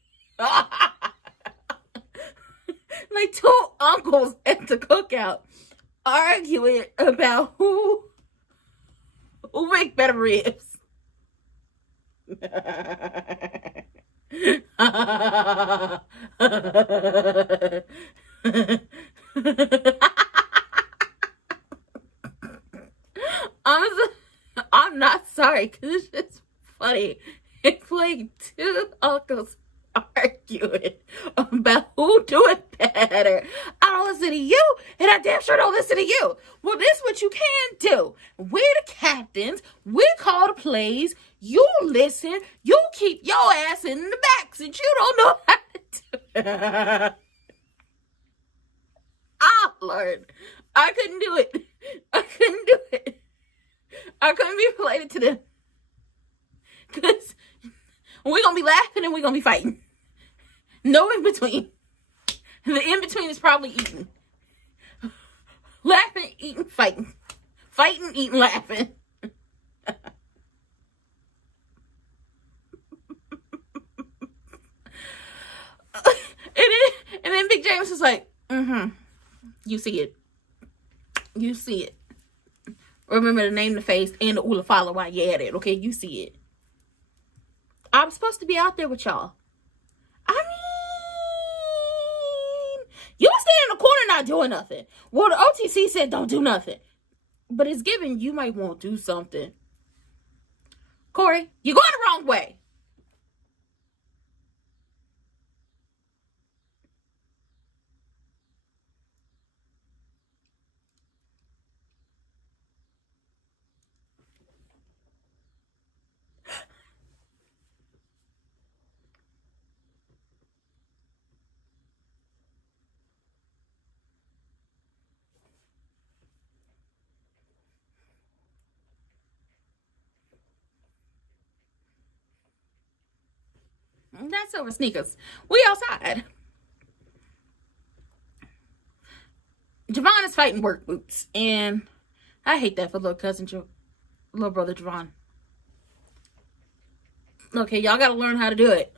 Like two uncles at the cookout arguing about who make better ribs. I'm not sorry because it's just funny. It's like two uncles arguing about who do it better. I don't listen to you, and I damn sure don't listen to you. Well, this is what you can do. We're the captains. We call the plays. You listen. You keep your ass in the back since you don't know how to do it. I learned. I couldn't do it. I couldn't do it. I couldn't be related to them. Because we're going to be laughing and we're going to be fighting. No in between. The in between is probably eating. Laughing, eating, fighting. Fighting, eating, laughing. And then Big James is like, you see it. You see it. Remember to name the face and the Ula follow while you're at it, okay? You see it. I'm supposed to be out there with y'all. I mean, you stay in the corner not doing nothing. Well, the OTC said don't do nothing. But it's given you might want to do something. Corey, you're going the wrong way. That's over sneakers. We outside. Javon is fighting work boots, and I hate that for little brother Javon. Okay, y'all gotta learn how to do it.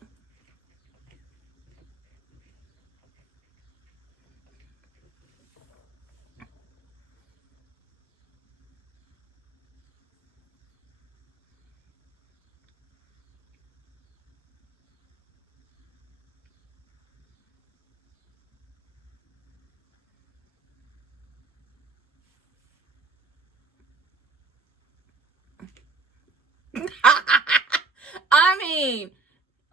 I mean,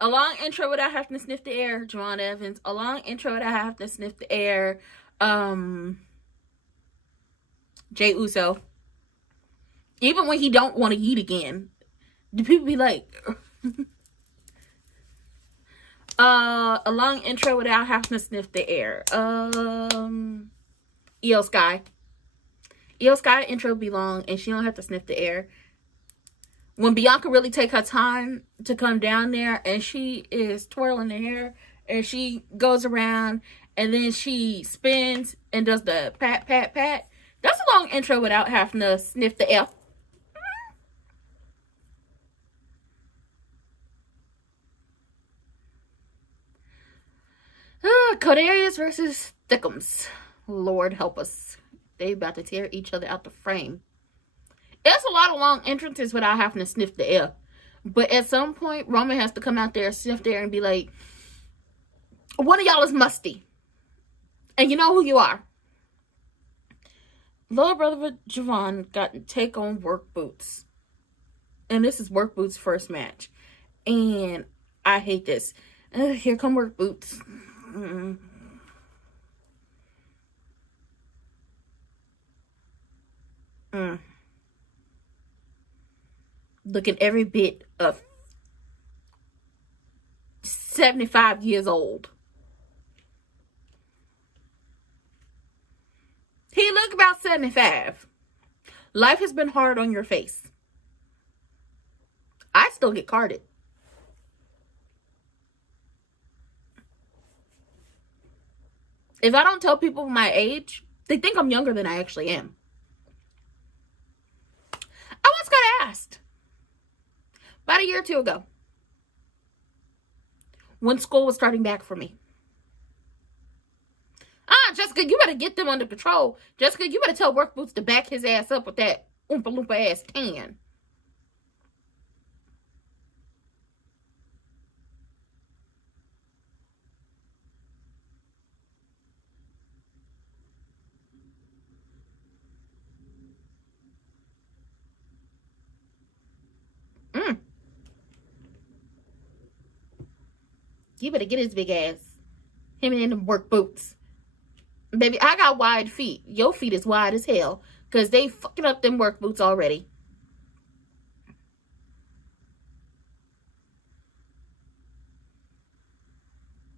a long intro without having to sniff the air, Javon Evans. A long intro without having to sniff the air, Jay Uso. Even when he don't want to eat again, do people be like, a long intro without having to sniff the air, EO Sky. EO Sky intro be long and she don't have to sniff the air. When Bianca really take her time to come down there and she is twirling her hair and she goes around and then she spins and does the pat, pat, pat. That's a long intro without having to sniff the air. Codarius versus Thickums. Lord help us. They about to tear each other out the frame. There's a lot of long entrances without having to sniff the air. But at some point, Roman has to come out there, sniff the air, and be like, one of y'all is musty. And you know who you are. Little brother Javon got to take on work boots. And this is work boots' first match. And I hate this. Here come work boots. Looking every bit of 75 years old. He look about 75. Life has been hard on your face. I still get carded. If I don't tell people my age, they think I'm younger than I actually am. I once got asked about a year or two ago when school was starting back for me. Jessica, you better get them under control. Jessica, you better tell work boots to back his ass up with that Oompa Loompa ass tan. You better get his big ass. Him and them work boots. Baby, I got wide feet. Your feet is wide as hell. Because they fucking up them work boots already.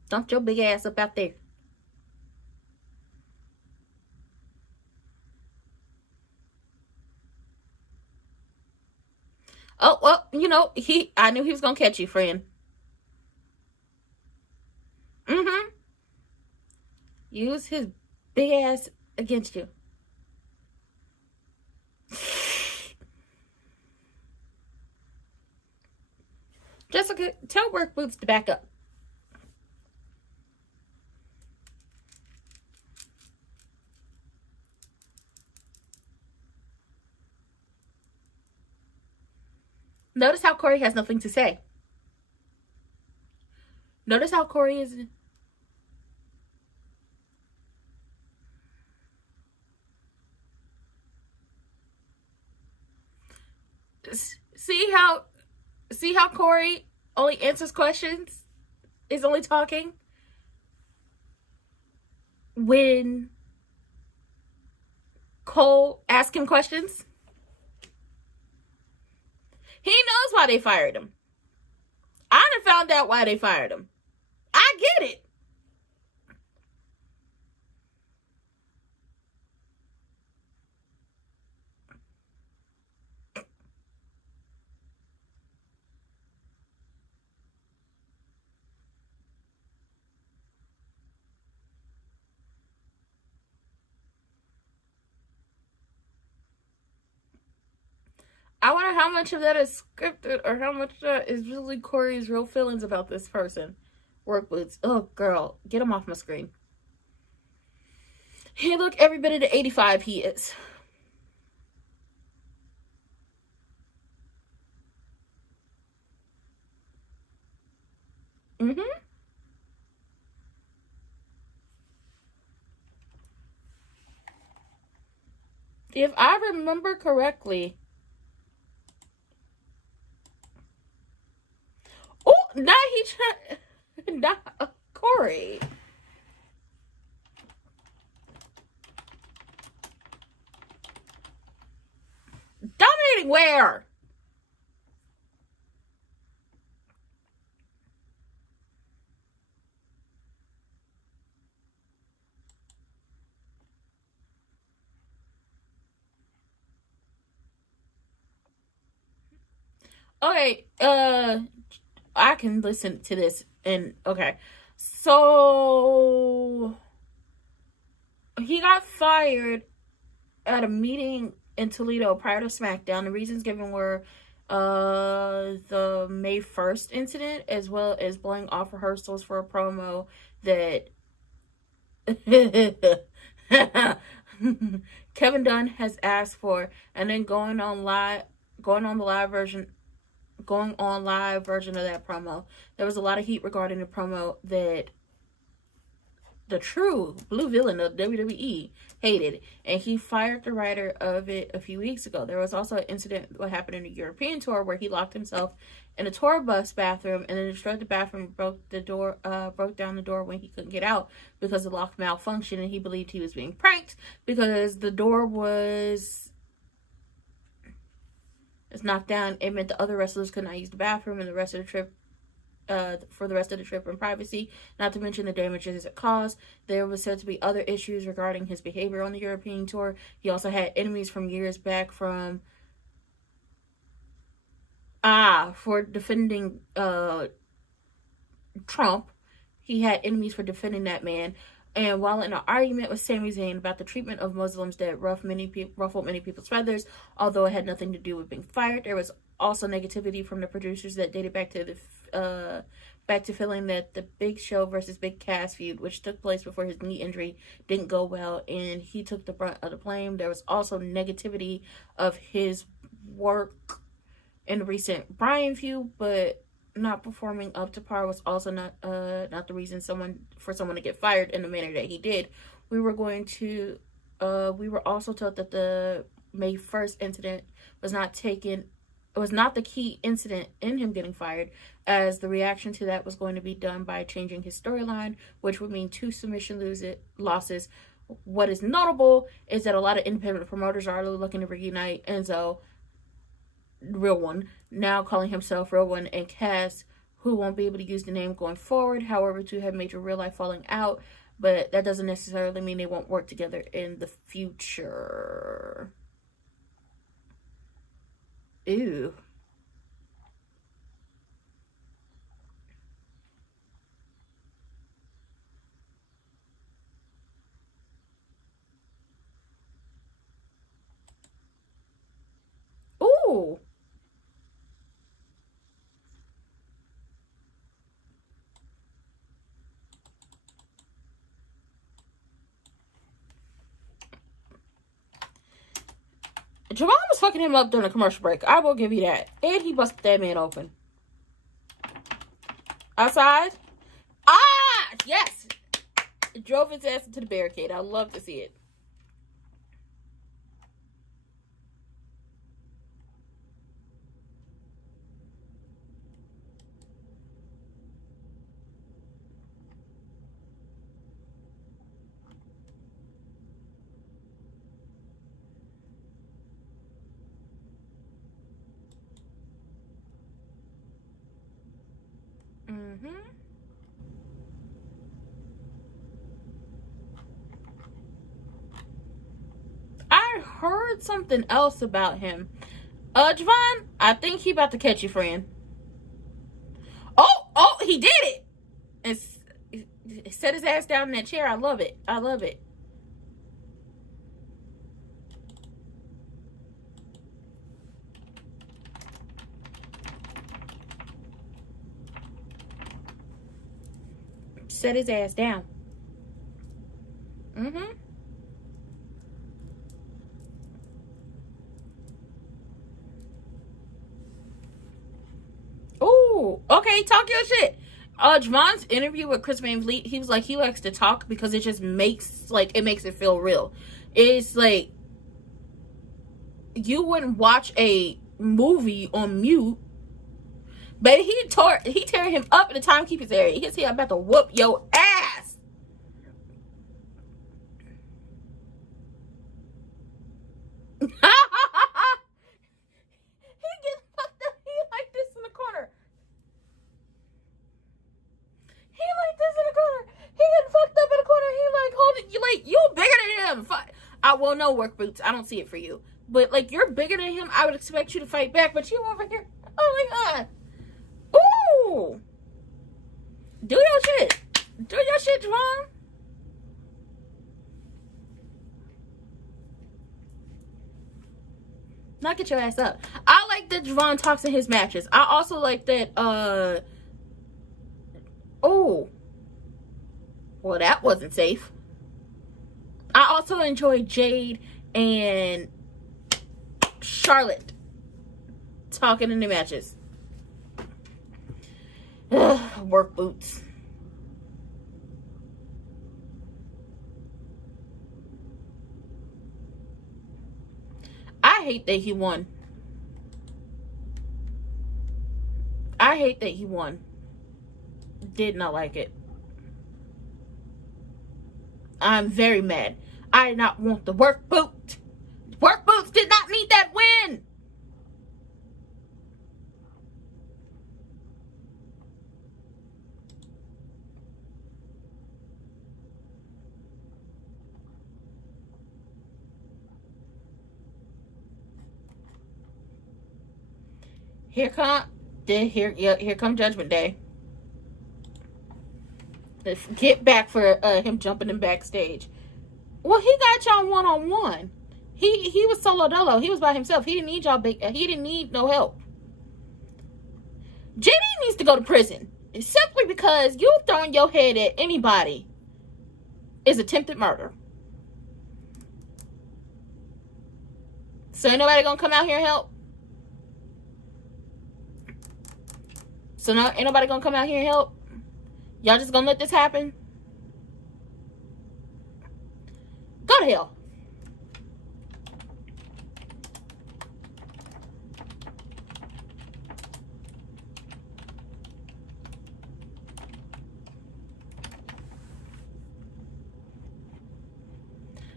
Dump your big ass up out there. Oh, well, you know, I knew he was going to catch you, friend. Use his big ass against you. Jessica, tell work boots to back up. Notice how Corey has nothing to say. Notice how Corey is... See how Corey only answers questions? Is only talking? When Cole asks him questions? He knows why they fired him. I done found out why they fired him. I get it. I wonder how much of that is scripted or how much of that is really Corey's real feelings about this person. Work boots. Oh, girl. Get him off my screen. He look every bit of the 85 he is. Mm-hmm. If I remember correctly. Oh, now he tried. Not Corey. Dominating where? Okay, I can listen to this and okay. So he got fired at a meeting in Toledo prior to SmackDown. The reasons given were the May 1st incident, as well as blowing off rehearsals for a promo that Kevin Dunn has asked for, and then going on live version of that promo. There was a lot of heat regarding the promo that the true blue villain of WWE hated, and he fired the writer of it a few weeks ago. There was also an incident what happened in the European tour where he locked himself in a tour bus bathroom and then destroyed the bathroom, broke down the door when he couldn't get out because the lock malfunctioned, and he believed he was being pranked because the door was knocked down. It meant the other wrestlers could not use the bathroom and the rest of the trip for the rest of the trip in privacy, not to mention the damages it caused. There was said to be other issues regarding his behavior on the European tour. He also had enemies from years back from for defending Trump. He had enemies for defending that man. And while in an argument with Sami Zayn about the treatment of Muslims that ruffled many people's feathers, although it had nothing to do with being fired, there was also negativity from the producers that dated back to feeling that the Big Show versus Big Cass feud, which took place before his knee injury, didn't go well, and he took the brunt of the blame. There was also negativity of his work in the recent Bryan feud, but not performing up to par was also not the reason for someone to get fired in the manner that he did. We were also told that the May 1st incident was not the key incident in him getting fired, as the reaction to that was going to be done by changing his storyline, which would mean 2 submission losses. What is notable is that a lot of independent promoters are looking to reunite Enzo, Real One, now calling himself Real One, and Cass, who won't be able to use the name going forward. However, 2 have major real life falling out, but that doesn't necessarily mean they won't work together in the future. Ew. Ooh. Javon was fucking him up during a commercial break. I will give you that. And he busted that man open. Outside? Yes! It drove his ass into the barricade. I love to see it. I heard something else about him. Javon, I think he about to catch you, friend. Oh, he did it! And set his ass down in that chair. I love it. set his ass down. Mm-hmm. Oh, okay, talk your shit. Javon's interview with Chris Van Vliet, he was like, he likes to talk because it just makes, like, it makes it feel real. It's like, you wouldn't watch a movie on mute, but he tear him up in the timekeeper's area. He can say, I'm about to whoop your ass. He gets fucked up. He like this in the corner. He like this in the corner. He getting fucked up in the corner. He like holding you, like, you bigger than him. I will no work boots. I don't see it for you. But like, you're bigger than him. I would expect you to fight back. But you over here. Oh my god. Ooh. Do your shit. Do your shit, Javon. Knock get your ass up. I like that Javon talks in his matches. I also like that, oh. Well, that wasn't safe. I also enjoy Jade and Charlotte talking in the matches. Ugh, work boots. I hate that he won. I hate that he won. Did not like it. I'm very mad. I did not want the work boot. Work boots did not need that win. Here come Judgment Day. Let's get back for him jumping in backstage. Well, he got y'all one-on-one. He was solo dolo. He was by himself. He didn't need y'all he didn't need no help. JD needs to go to prison. Simply because you throwing your head at anybody is attempted murder. So ain't nobody gonna come out here and help? So no, ain't nobody gonna come out here and help? Y'all just gonna let this happen? Go to hell.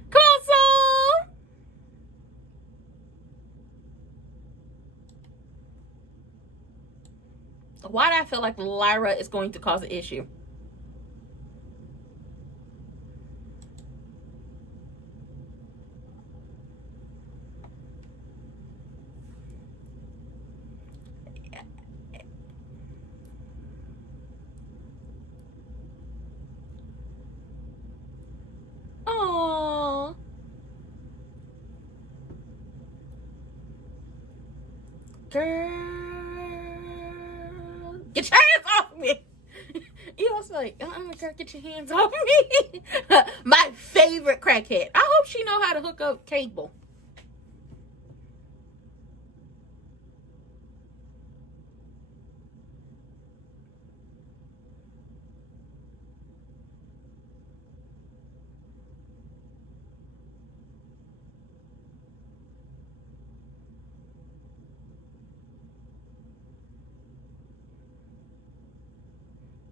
Come on, soul. Why do I feel like Lyra is going to cause an issue? Aww. Girl. Get your hands off me. He was like, girl, get your hands off me. My favorite crackhead. I hope she know how to hook up cable.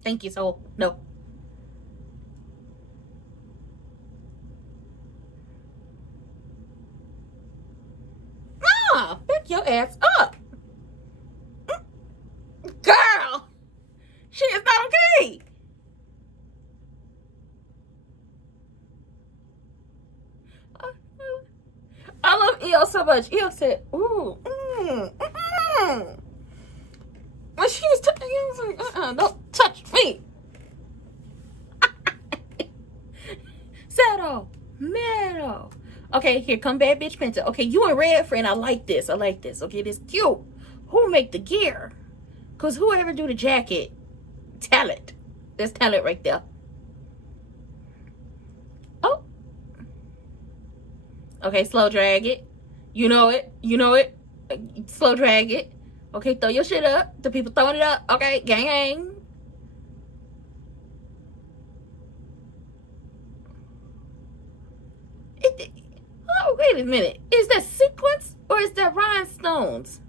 Thank you, soul. No. Pick your ass up. Girl. She is not okay. I love EO so much. EO said, ooh, when she was touching you, I was like, don't touch me. Settle. Metal. Okay, here come bad bitch Penta. Okay, you and Red friend, I like this. I like this. Okay, this cute. Who make the gear? Because whoever do the jacket, talent. There's talent right there. Okay, slow drag it. You know it. You know it. Slow drag it. Okay, throw your shit up. The people throwing it up. Okay, gang gang. Oh, wait a minute. Is that sequence or is that rhinestones?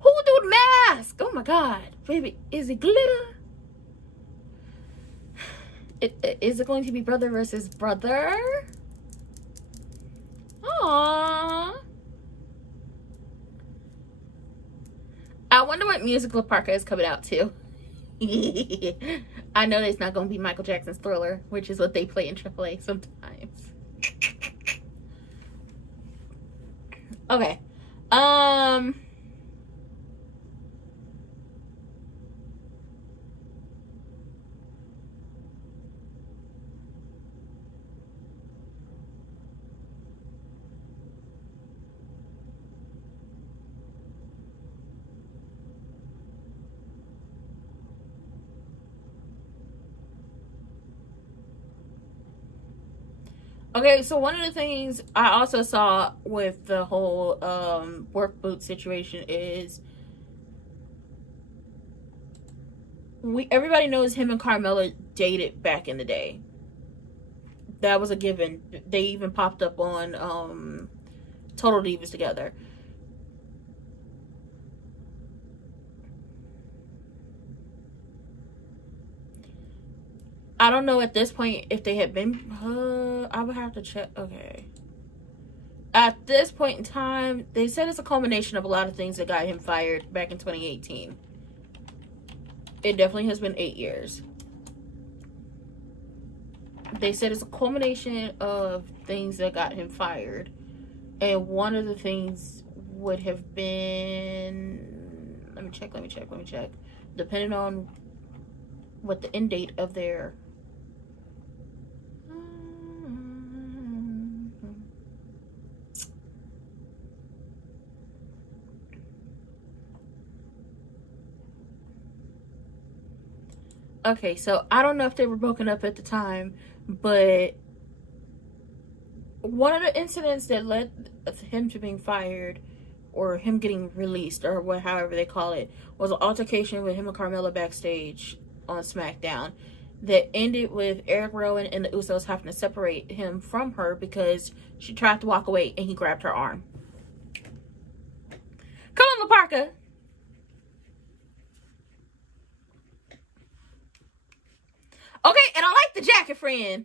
Who do the mask? Oh my god. Baby, is it glitter? Is it going to be brother versus brother? Aww. I wonder what musical Parker is coming out to. I know it's not going to be Michael Jackson's Thriller, which is what they play in AAA sometimes. Okay. Okay, so one of the things I also saw with the whole work boot situation is everybody knows him and Carmela dated back in the day. That was a given. They even popped up on Total Divas together. I don't know at this point if they had been. I would have to check. Okay. At this point in time, they said it's a culmination of a lot of things that got him fired back in 2018. It definitely has been 8 years. They said it's a culmination of things that got him fired. And one of the things would have been... Let me check. Depending on what the end date of their... Okay, so I don't know if they were broken up at the time, but one of the incidents that led him to being fired or him getting released or however they call it was an altercation with him and Carmella backstage on SmackDown that ended with Eric Rowan and the Usos having to separate him from her because she tried to walk away and he grabbed her arm. Come on, LaParca. Okay, and I like the jacket, friend.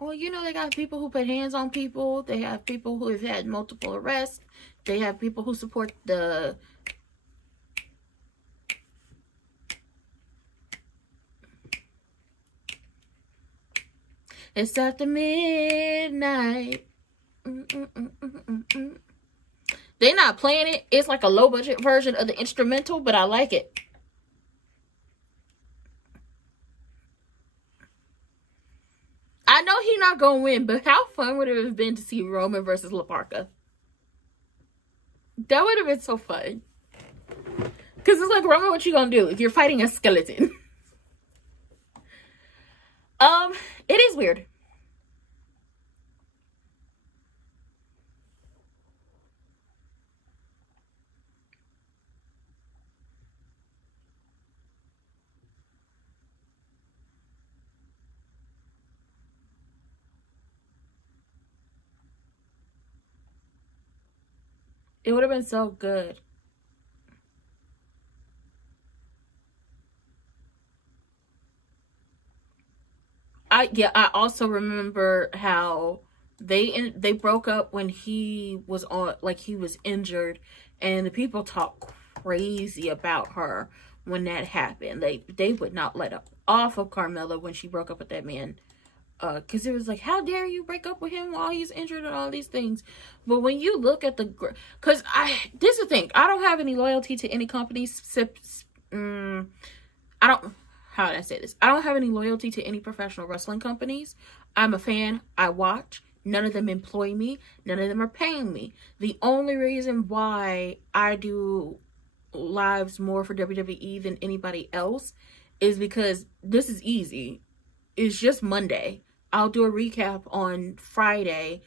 Well, you know, they got people who put hands on people. They have people who have had multiple arrests. They have people who support the... It's after midnight. They're not playing it. It's like a low budget version of the instrumental, but I like it. I know he's not gonna win, but how fun would it have been to see Roman versus LaParca? That would have been so fun. Because it's like, Roman, what you gonna do if you're fighting a skeleton? It is weird. It would have been so good. I also remember how they broke up when he was on, like, he was injured, and the people talked crazy about her when that happened. They would not let up off of Carmella when she broke up with that man. Because it was like, how dare you break up with him while he's injured and all these things. But when you look at the... Because this is the thing. I don't have any loyalty to any companies. I don't... How did I say this? I don't have any loyalty to any professional wrestling companies. I'm a fan. I watch. None of them employ me. None of them are paying me. The only reason why I do lives more for WWE than anybody else is because this is easy. It's just Monday. I'll do a recap on Friday.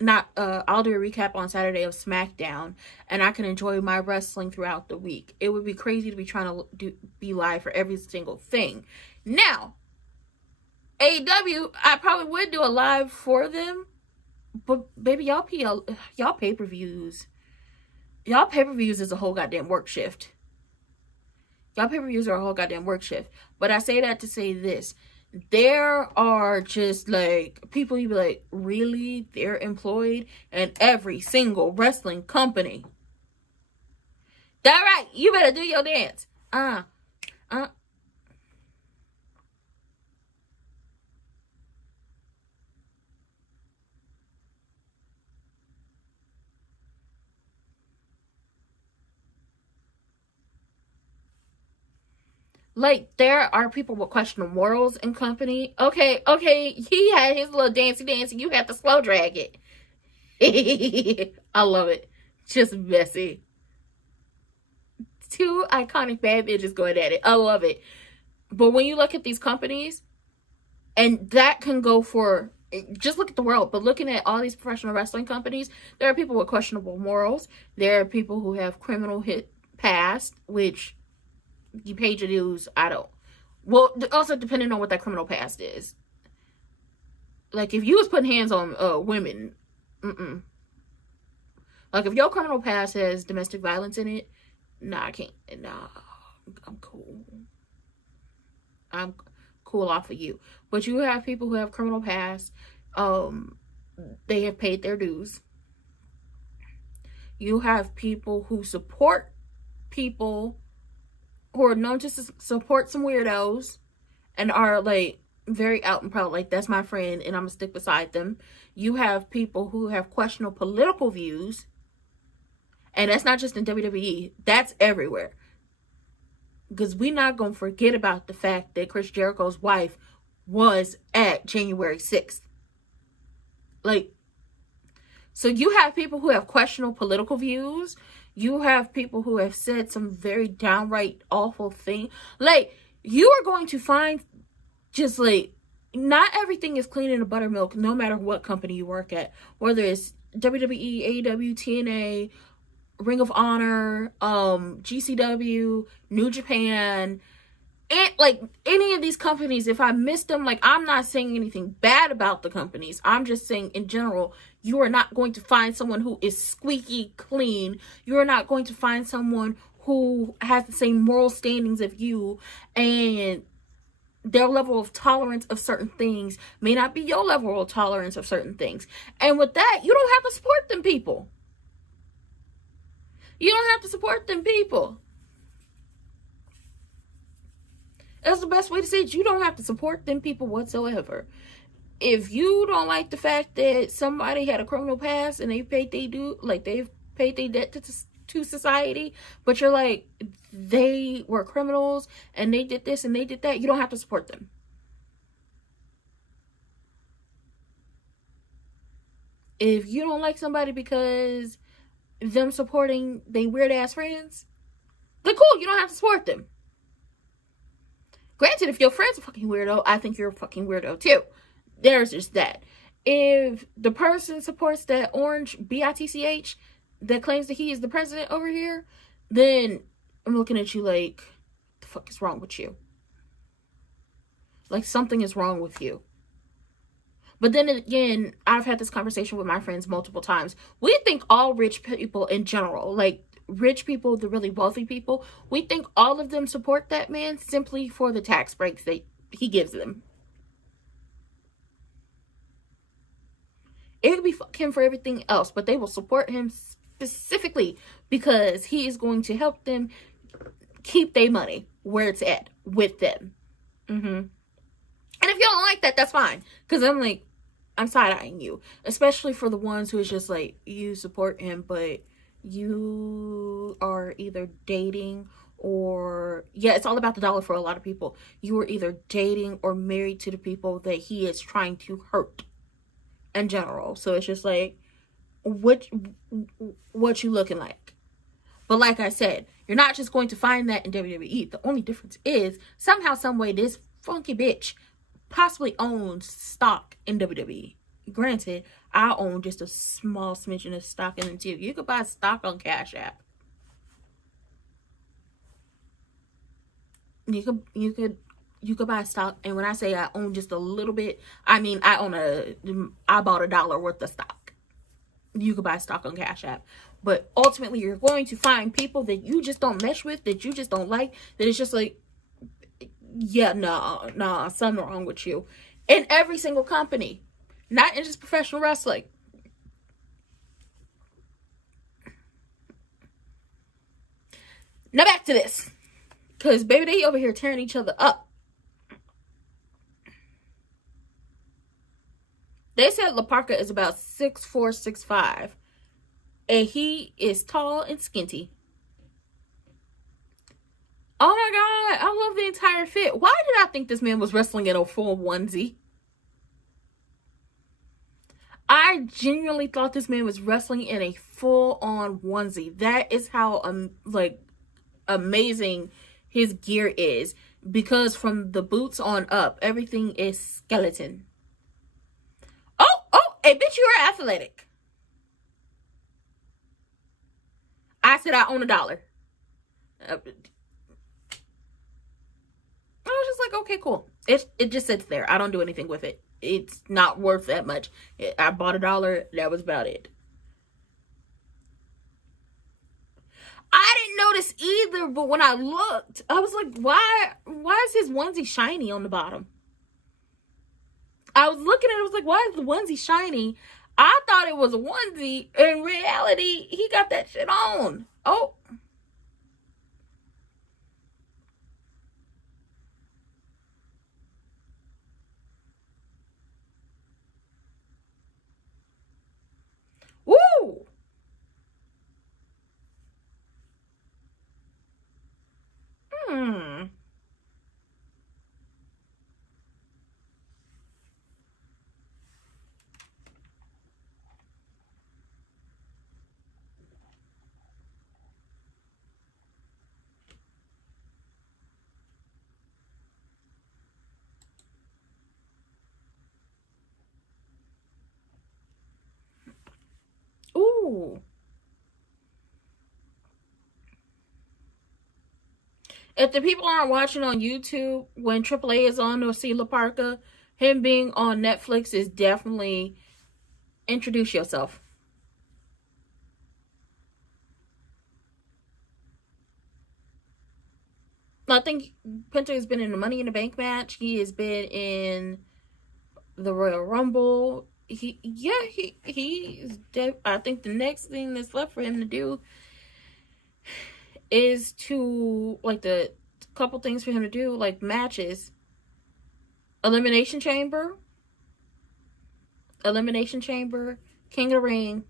I'll do a recap on Saturday of SmackDown, and I can enjoy my wrestling throughout the week. It would be crazy to be trying to be live for every single thing. Now, AEW, I probably would do a live for them, but baby, y'all pay-per-views is a whole goddamn work shift. Y'all pay-per-views are a whole goddamn work shift. But I say that to say this. There are just like people you be like, really? They're employed in every single wrestling company. That right, you better do your dance. Like, there are people with questionable morals in company. Okay, he had his little dancey, you had to slow drag it. I love it. Just messy. Two iconic bad bitches going at it. I love it. But when you look at these companies, and that can go for, just look at the world, but looking at all these professional wrestling companies, there are people with questionable morals. There are people who have criminal past, which you paid your dues. I don't. Well, also depending on what that criminal past is. Like, if you was putting hands on women, like, if your criminal past has domestic violence in it, nah, I can't. Nah, I'm cool. I'm cool off of you. But you have people who have criminal past. They have paid their dues. You have people who support people who are known to support some weirdos and are like very out and proud, like, that's my friend and I'm gonna stick beside them. You have people who have questionable political views, and that's not just in WWE, that's everywhere. Because we're not gonna forget about the fact that Chris Jericho's wife was at January 6th. Like, so you have people who have questionable political views. You have people who have said some very downright awful thing. Like, you are going to find just like, not everything is clean in a buttermilk, no matter what company you work at. Whether it's WWE, AEW, TNA, Ring of Honor, GCW, New Japan, and like any of these companies, if I miss them, like, I'm not saying anything bad about the companies. I'm just saying in general, you are not going to find someone who is squeaky clean. You are not going to find someone who has the same moral standings of you, and their level of tolerance of certain things may not be your level of tolerance of certain things. And with that, you don't have to support them people. You don't have to support them people. That's the best way to say it. You don't have to support them people whatsoever. If you don't like the fact that somebody had a criminal past and they paid their due, like they've paid their debt to society, but you're like, they were criminals and they did this and they did that, you don't have to support them. If you don't like somebody because them supporting they weird ass friends, then cool, you don't have to support them. Granted, if your friend's a fucking weirdo, I think you're a fucking weirdo too. There's just that. If the person supports that orange bitch that claims that he is the president over here, then I'm looking at you like, what the fuck is wrong with you? Like, something is wrong with you. But then again, I've had this conversation with my friends multiple times. We think all rich people in general, like rich people, the really wealthy people, we think all of them support that man simply for the tax breaks that he gives them. It could be fuck him for everything else, but they will support him specifically because he is going to help them keep their money where it's at with them. And if you don't like that, that's fine. Because I'm like, I'm side-eyeing you. Especially for the ones who is just like, you support him, but you are either dating or, yeah, it's all about the dollar for a lot of people. You are either dating or married to the people that he is trying to hurt in general. So it's just like, what you looking like? But like I said, you're not just going to find that in WWE. The only difference is somehow, some way, this funky bitch possibly owns stock in WWE. Granted, I own just a small smidgen of stock in it too. You could buy stock on Cash App. You could buy stock, and when I say I own just a little bit, I mean I bought $1 worth of stock. You could buy stock on Cash App. But ultimately, you're going to find people that you just don't mesh with, that you just don't like, that it's just like, yeah, nah, something wrong with you. In every single company. Not in just professional wrestling. Now back to this. Because, baby, they over here tearing each other up. They said La Parka is about 6'4", 6'5". And he is tall and skinty. Oh my God, I love the entire fit. Why did I think this man was wrestling in a full onesie? I genuinely thought this man was wrestling in a full-on onesie. That is how, amazing his gear is. Because from the boots on up, everything is skeleton. Oh, hey, bitch, you are athletic. I said I own $1. I was just like, okay, cool. It just sits there. I don't do anything with it. It's not worth that much. I bought $1. That was about it. I didn't notice either, but when I looked, I was like, why is his onesie shiny on the bottom? I was looking at it, I was like, why is the onesie shiny? I thought it was a onesie. In reality, he got that shit on. Oh. Woo. Ooh. If the people aren't watching on YouTube, when AAA is on, they'll see La Parka. Him being on Netflix is definitely introduce yourself. I think Penta has been in the Money in the Bank match. He has been in the Royal Rumble. I think the next thing that's left for him to do is to, like, the couple things for him to do, like matches. Elimination Chamber, King of the Ring.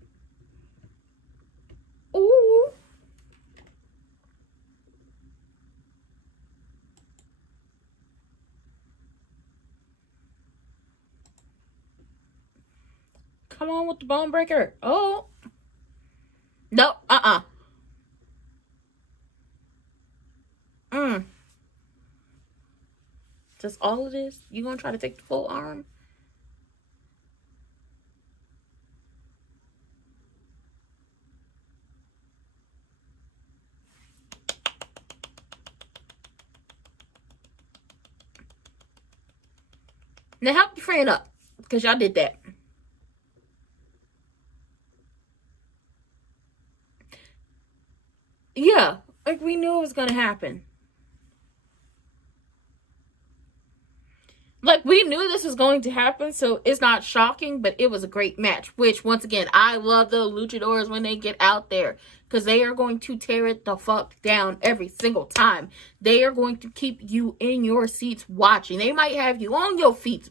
Ooh. Come on with the bone breaker. Oh. No, Just all of this? You gonna try to take the full arm? Now help your friend up, because y'all did that. Yeah, like we knew it was gonna happen. Like, we knew this was going to happen, so it's not shocking, but it was a great match. Which, once again, I love the luchadors when they get out there, because they are going to tear it the fuck down every single time. They are going to keep you in your seats watching. They might have you on your feet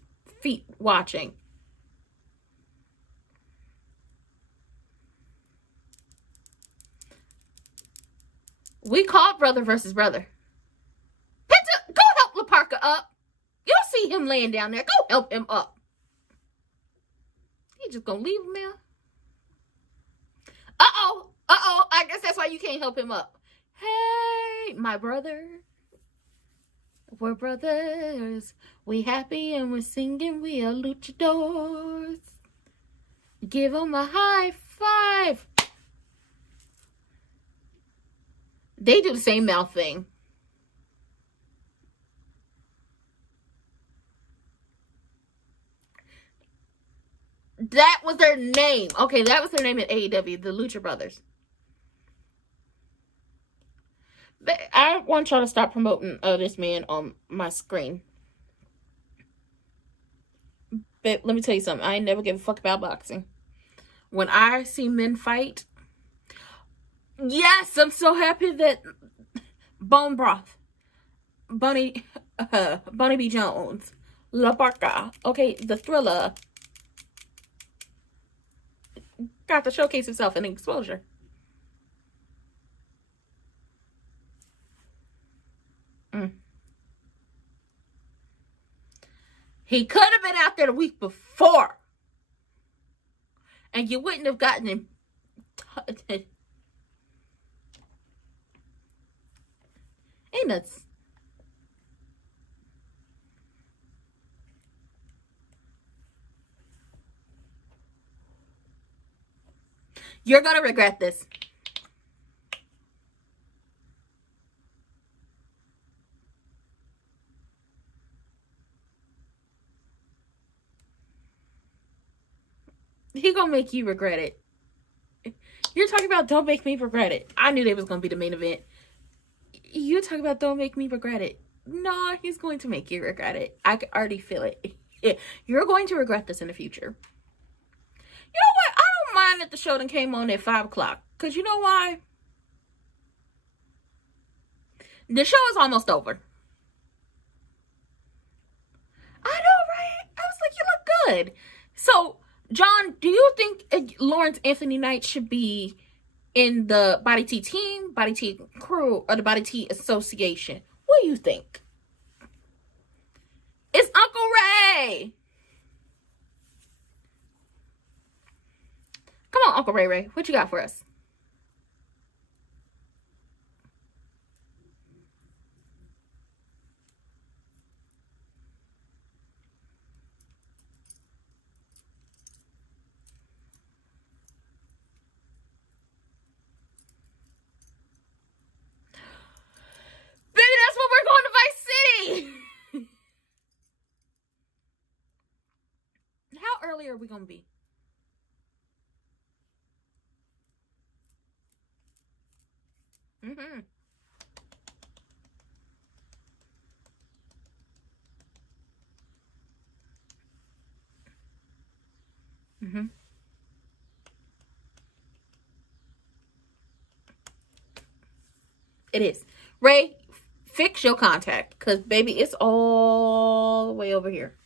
watching. We called brother versus brother. Penta, go help La Parka up. You'll see him laying down there. Go help him up. You just gonna leave him there? Uh-oh. I guess that's why you can't help him up. Hey, my brother. We're brothers. We happy and we're singing. We are luchadors. Give them a high five. They do the same mouth thing. That was their name. Okay, that was their name at AEW, the Lucha Brothers. But I want y'all to stop promoting this man on my screen. But let me tell you something. I ain't never give a fuck about boxing. When I see men fight, yes, I'm so happy that Bone Broth, Bunny B. Jones, La Barca, okay, the Thriller, got to showcase himself in exposure. He could have been out there the week before. And you wouldn't have gotten him. Ain't nuts. You're going to regret this. He gonna make you regret it. You're talking about don't make me regret it. I knew they was gonna be the main event. You talking about don't make me regret it. No, he's going to make you regret it. I can already feel it. You're going to regret this in the future. You know what? I don't mind that the show done came on at 5 o'clock. Because you know why? The show is almost over. I know, right? I was like, you look good. So, John, do you think Lawrence Anthony Knight should be in the Body T team, Body T crew, or the Body T association? What do you think? It's Uncle Ray. Come on, Uncle Ray. What you got for us? Baby, that's what we're going to Vice City. How early are we going to be? Mm-hmm. Mm-hmm. It is. Ray, fix your contact. Because, baby, it's all the way over here.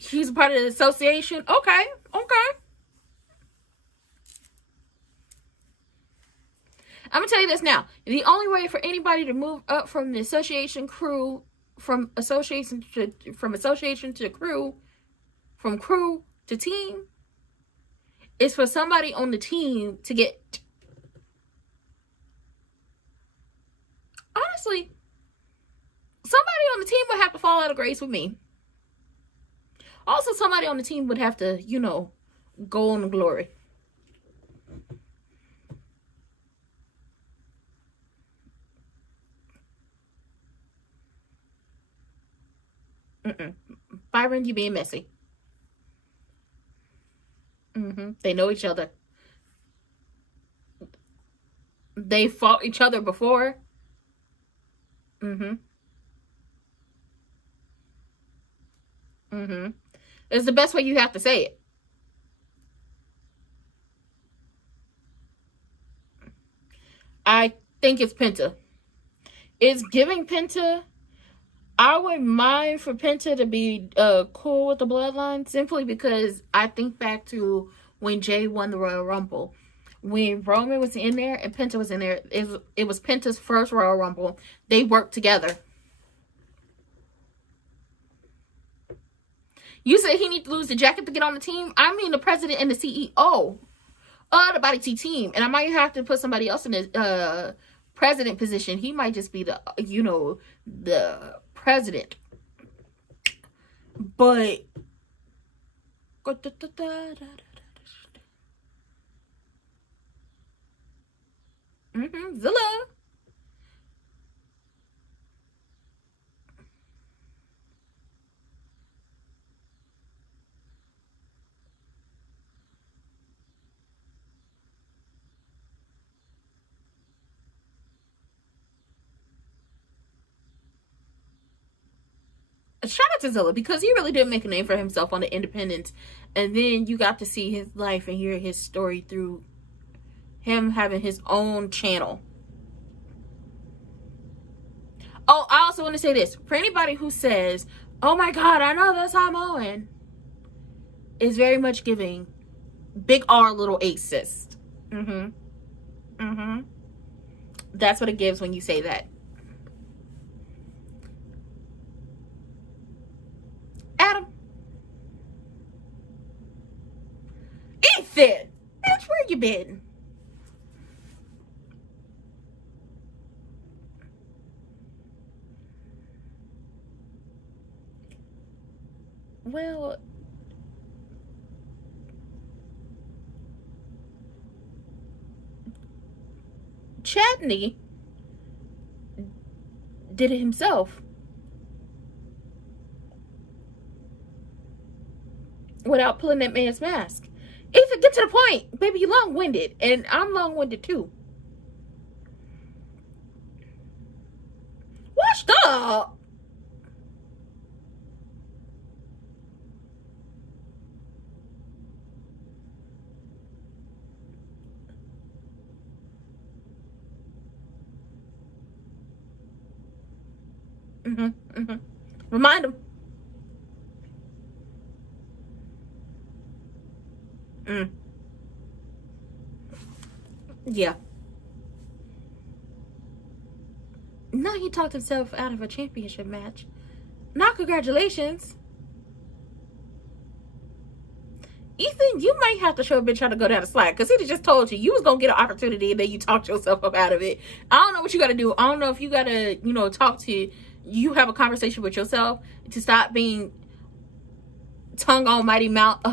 She's a part of the association. Okay. I'm gonna tell you this now. The only way for anybody to move up from the association crew, from association to crew, from crew to team, is for somebody on the team to get. Honestly, somebody on the team would have to fall out of grace with me. Also, somebody on the team would have to, go on to glory. Byron, you being messy. They know each other. They fought each other before. It's the best way you have to say it. I think it's Penta. It's giving Penta. I wouldn't mind for Penta to be cool with the Bloodline, simply because I think back to when Jay won the Royal Rumble. When Roman was in there and Penta was in there, it was Penta's first Royal Rumble. They worked together. You said he needs to lose the jacket to get on the team? I mean the president and the CEO of the Body T team. And I might have to put somebody else in the president position. He might just be the, the president. But Zilla. Shout out to Zilla, because he really did make a name for himself on the independents, and then you got to see his life and hear his story through him having his own channel. Oh, I also want to say this. For anybody who says, oh my God, I know that's Samoan, is very much giving big R, little A cyst. That's what it gives when you say that. Adam. Ethan. Bitch, where you been? Well, Chadney did it himself without pulling that man's mask. Ethan, get to the point. Baby, you long-winded, and I'm long-winded too. Washed up. Remind him. Yeah. Now he talked himself out of a championship match. Now, congratulations. Ethan, you might have to show a bitch how to go down the slide, because he just told you was going to get an opportunity and then you talked yourself up out of it. I don't know what you got to do. I don't know if you got to, talk to, you have a conversation with yourself to stop being tongue almighty, mouth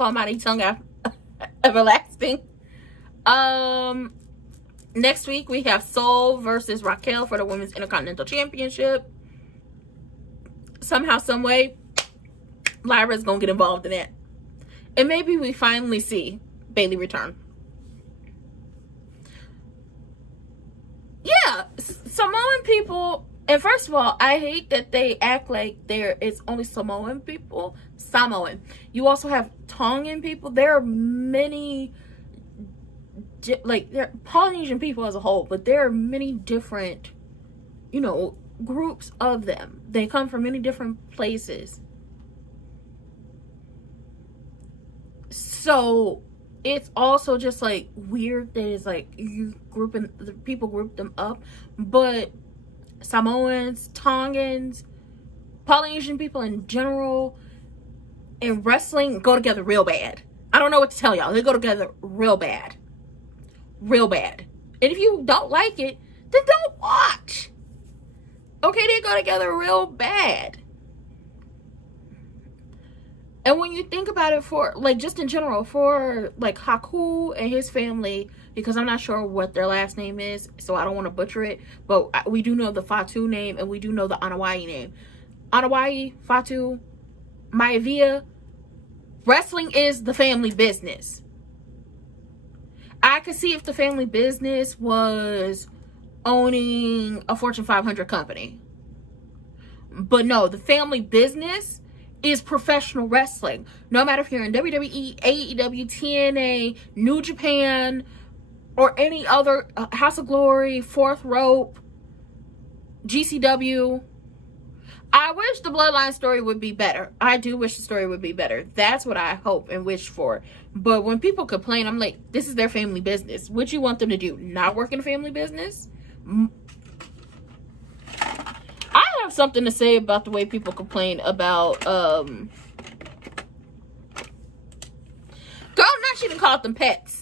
almighty, tongue everlasting. Next week we have Sol versus Raquel for the Women's Intercontinental Championship. Somehow, some way, Lyra's going to get involved in that. And maybe we finally see Bayley return. Yeah, Samoan people, and first of all, I hate that they act like it's only Samoan people. Samoan. You also have Tongan people. There are many, they're Polynesian people as a whole, but there are many different, groups of them. They come from many different places. So it's also just like weird that it's like people group them up, but Samoans, Tongans, Polynesian people in general, and wrestling go together real bad. I don't know what to tell y'all. They go together real bad. Real bad. And if you don't like it, then don't watch. Okay, they go together real bad. And when you think about it, for just in general, for Haku and his family, because I'm not sure what their last name is, so I don't want to butcher it, but we do know the Fatu name and we do know the Anawai name. Anawai, Fatu, Maivia, wrestling is the family business. I could see if the family business was owning a Fortune 500 company. But no, the family business is professional wrestling. No matter if you're in WWE, AEW, TNA, New Japan, or any other, House of Glory, Fourth Rope, GCW. I wish the bloodline story would be better. I do wish the story would be better. That's what I hope and wish for. But when people complain, I'm like, this is their family business. What you want them to do? Not work in a family business? I have something to say about the way people complain about, girl, now she done called them pets.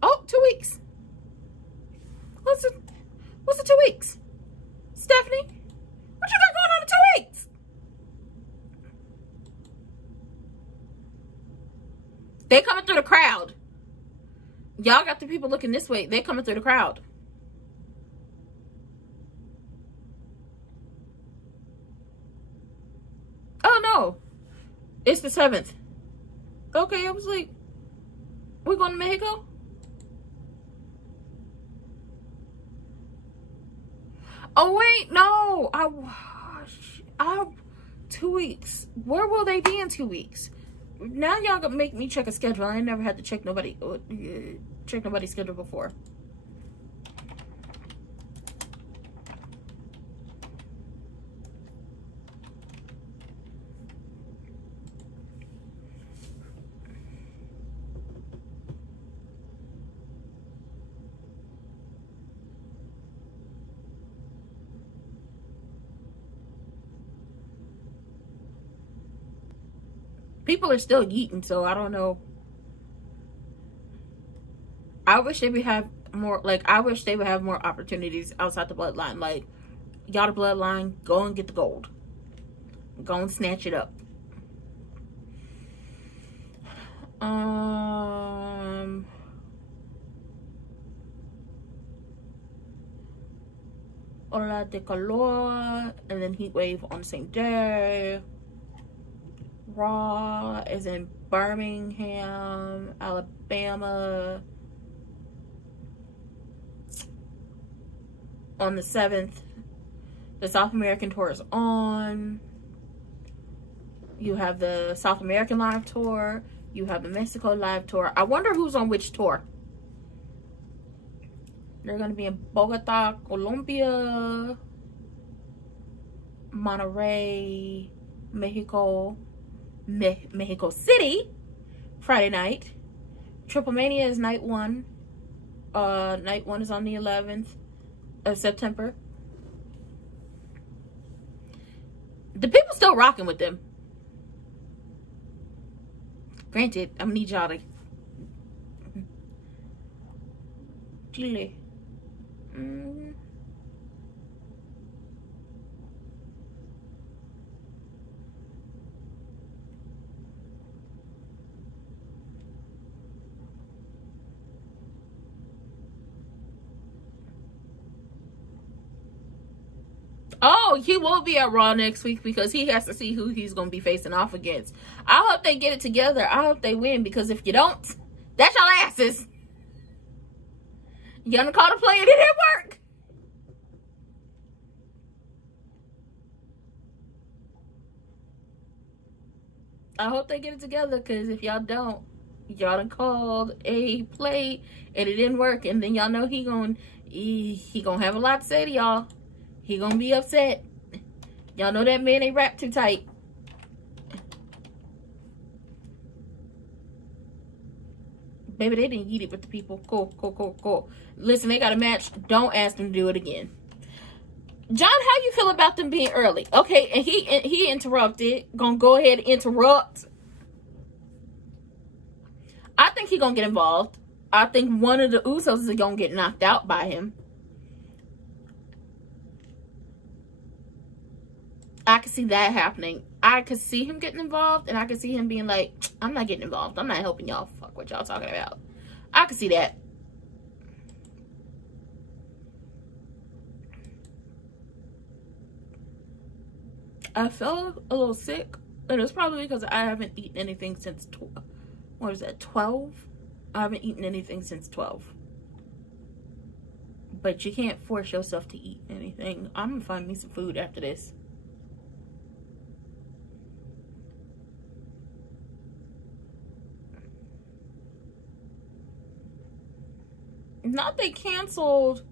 Oh, 2 weeks. What's the 2 weeks? Stephanie, what you got going on in 2 weeks? They coming through the crowd. Y'all got the people looking this way. They coming through the crowd. Oh no. It's the 7th. Okay, I was like, we going to Mexico? Oh wait, no. I 2 weeks. Where will they be in 2 weeks? Now y'all gonna make me check a schedule. I ain't never had to check nobody's schedule before. People are still eating, so I don't know. I wish they would have more, like, I wish they would have more opportunities outside the bloodline. Like, y'all the bloodline, go and get the gold. Go and snatch it up. Ola de calor, and then heat wave on the same day. Raw is in Birmingham, Alabama on the 7th. The South American tour is on. You have the South American live tour. You have the Mexico live tour. I wonder who's on which tour. They're going to be in Bogota, Colombia, Monterrey, Mexico City, Friday night. Triple Mania is night 1. Night 1 is on the 11th of September. The people still rocking with them. Granted, I'm gonna need y'all to Chile. Oh, he will be at Raw next week because he has to see who he's going to be facing off against. I hope they get it together. I hope they win, because if you don't, that's your asses. You gonna call the play and it didn't work. I hope they get it together, because if y'all don't, y'all done called a play and it didn't work, and then y'all know he gonna have a lot to say to y'all. He gonna be upset. Y'all know that man ain't wrapped too tight. Baby, they didn't eat it with the people. Cool. Listen, they got a match. Don't ask them to do it again. John, how you feel about them being early? Okay, and he interrupted. Gonna go ahead and interrupt. I think he gonna get involved. I think one of the Usos is gonna get knocked out by him. I could see that happening. I could see him getting involved, and I could see him being like, I'm not getting involved. I'm not helping y'all. Fuck what y'all talking about. I could see that. I felt a little sick, and it's probably because I haven't eaten anything since, what was that, 12? I haven't eaten anything since 12. But you can't force yourself to eat anything. I'm gonna find me some food after this. Not they canceled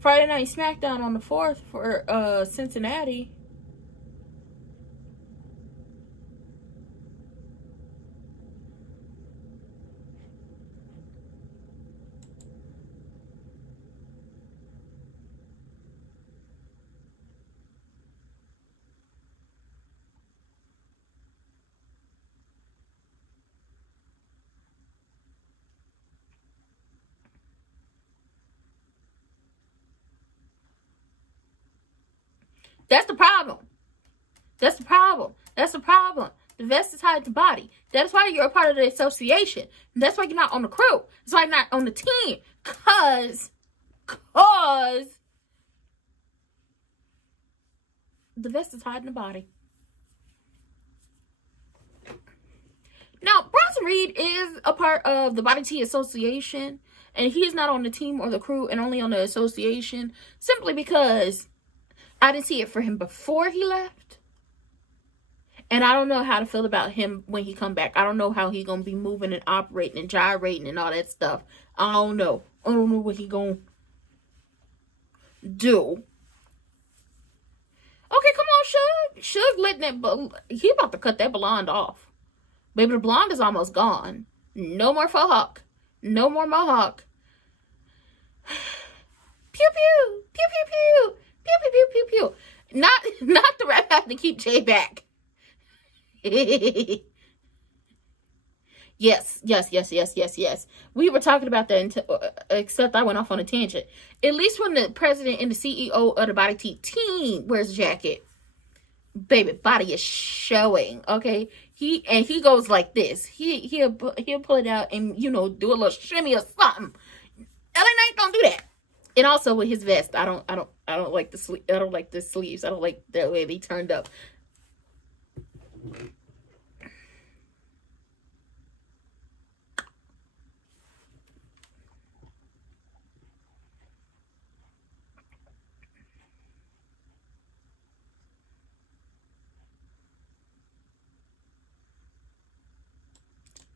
Friday Night SmackDown on the 4th for Cincinnati. That's the problem. That's the problem. That's the problem. The vest is tied to body. That's why you're a part of the association. That's why you're not on the crew. That's why you're not on the team. Cause the vest is tied in the body. Now, Bronson Reed is a part of the Body T Association, and he's not on the team or the crew and only on the association simply because I didn't see it for him before he left. And I don't know how to feel about him when he come back. I don't know how he gonna be moving and operating and gyrating and all that stuff. I don't know. I don't know what he gonna do. Okay, come on, Suge. Suge letting that, he about to cut that blonde off. Baby, the blonde is almost gone. No more faux hawk. No more mohawk. Pew pew. Pew pew pew. Pew pew pew pew pew. Not the rap having to keep Jay back. Yes. We were talking about that except I went off on a tangent. At least when the president and the CEO of the Body T team wears a jacket, baby, body is showing. Okay, he goes like this. He'll pull it out and do a little shimmy or something. LA Knight don't do that. And also with his vest, I don't like the sleeve. I don't like the sleeves. I don't like the way they turned up.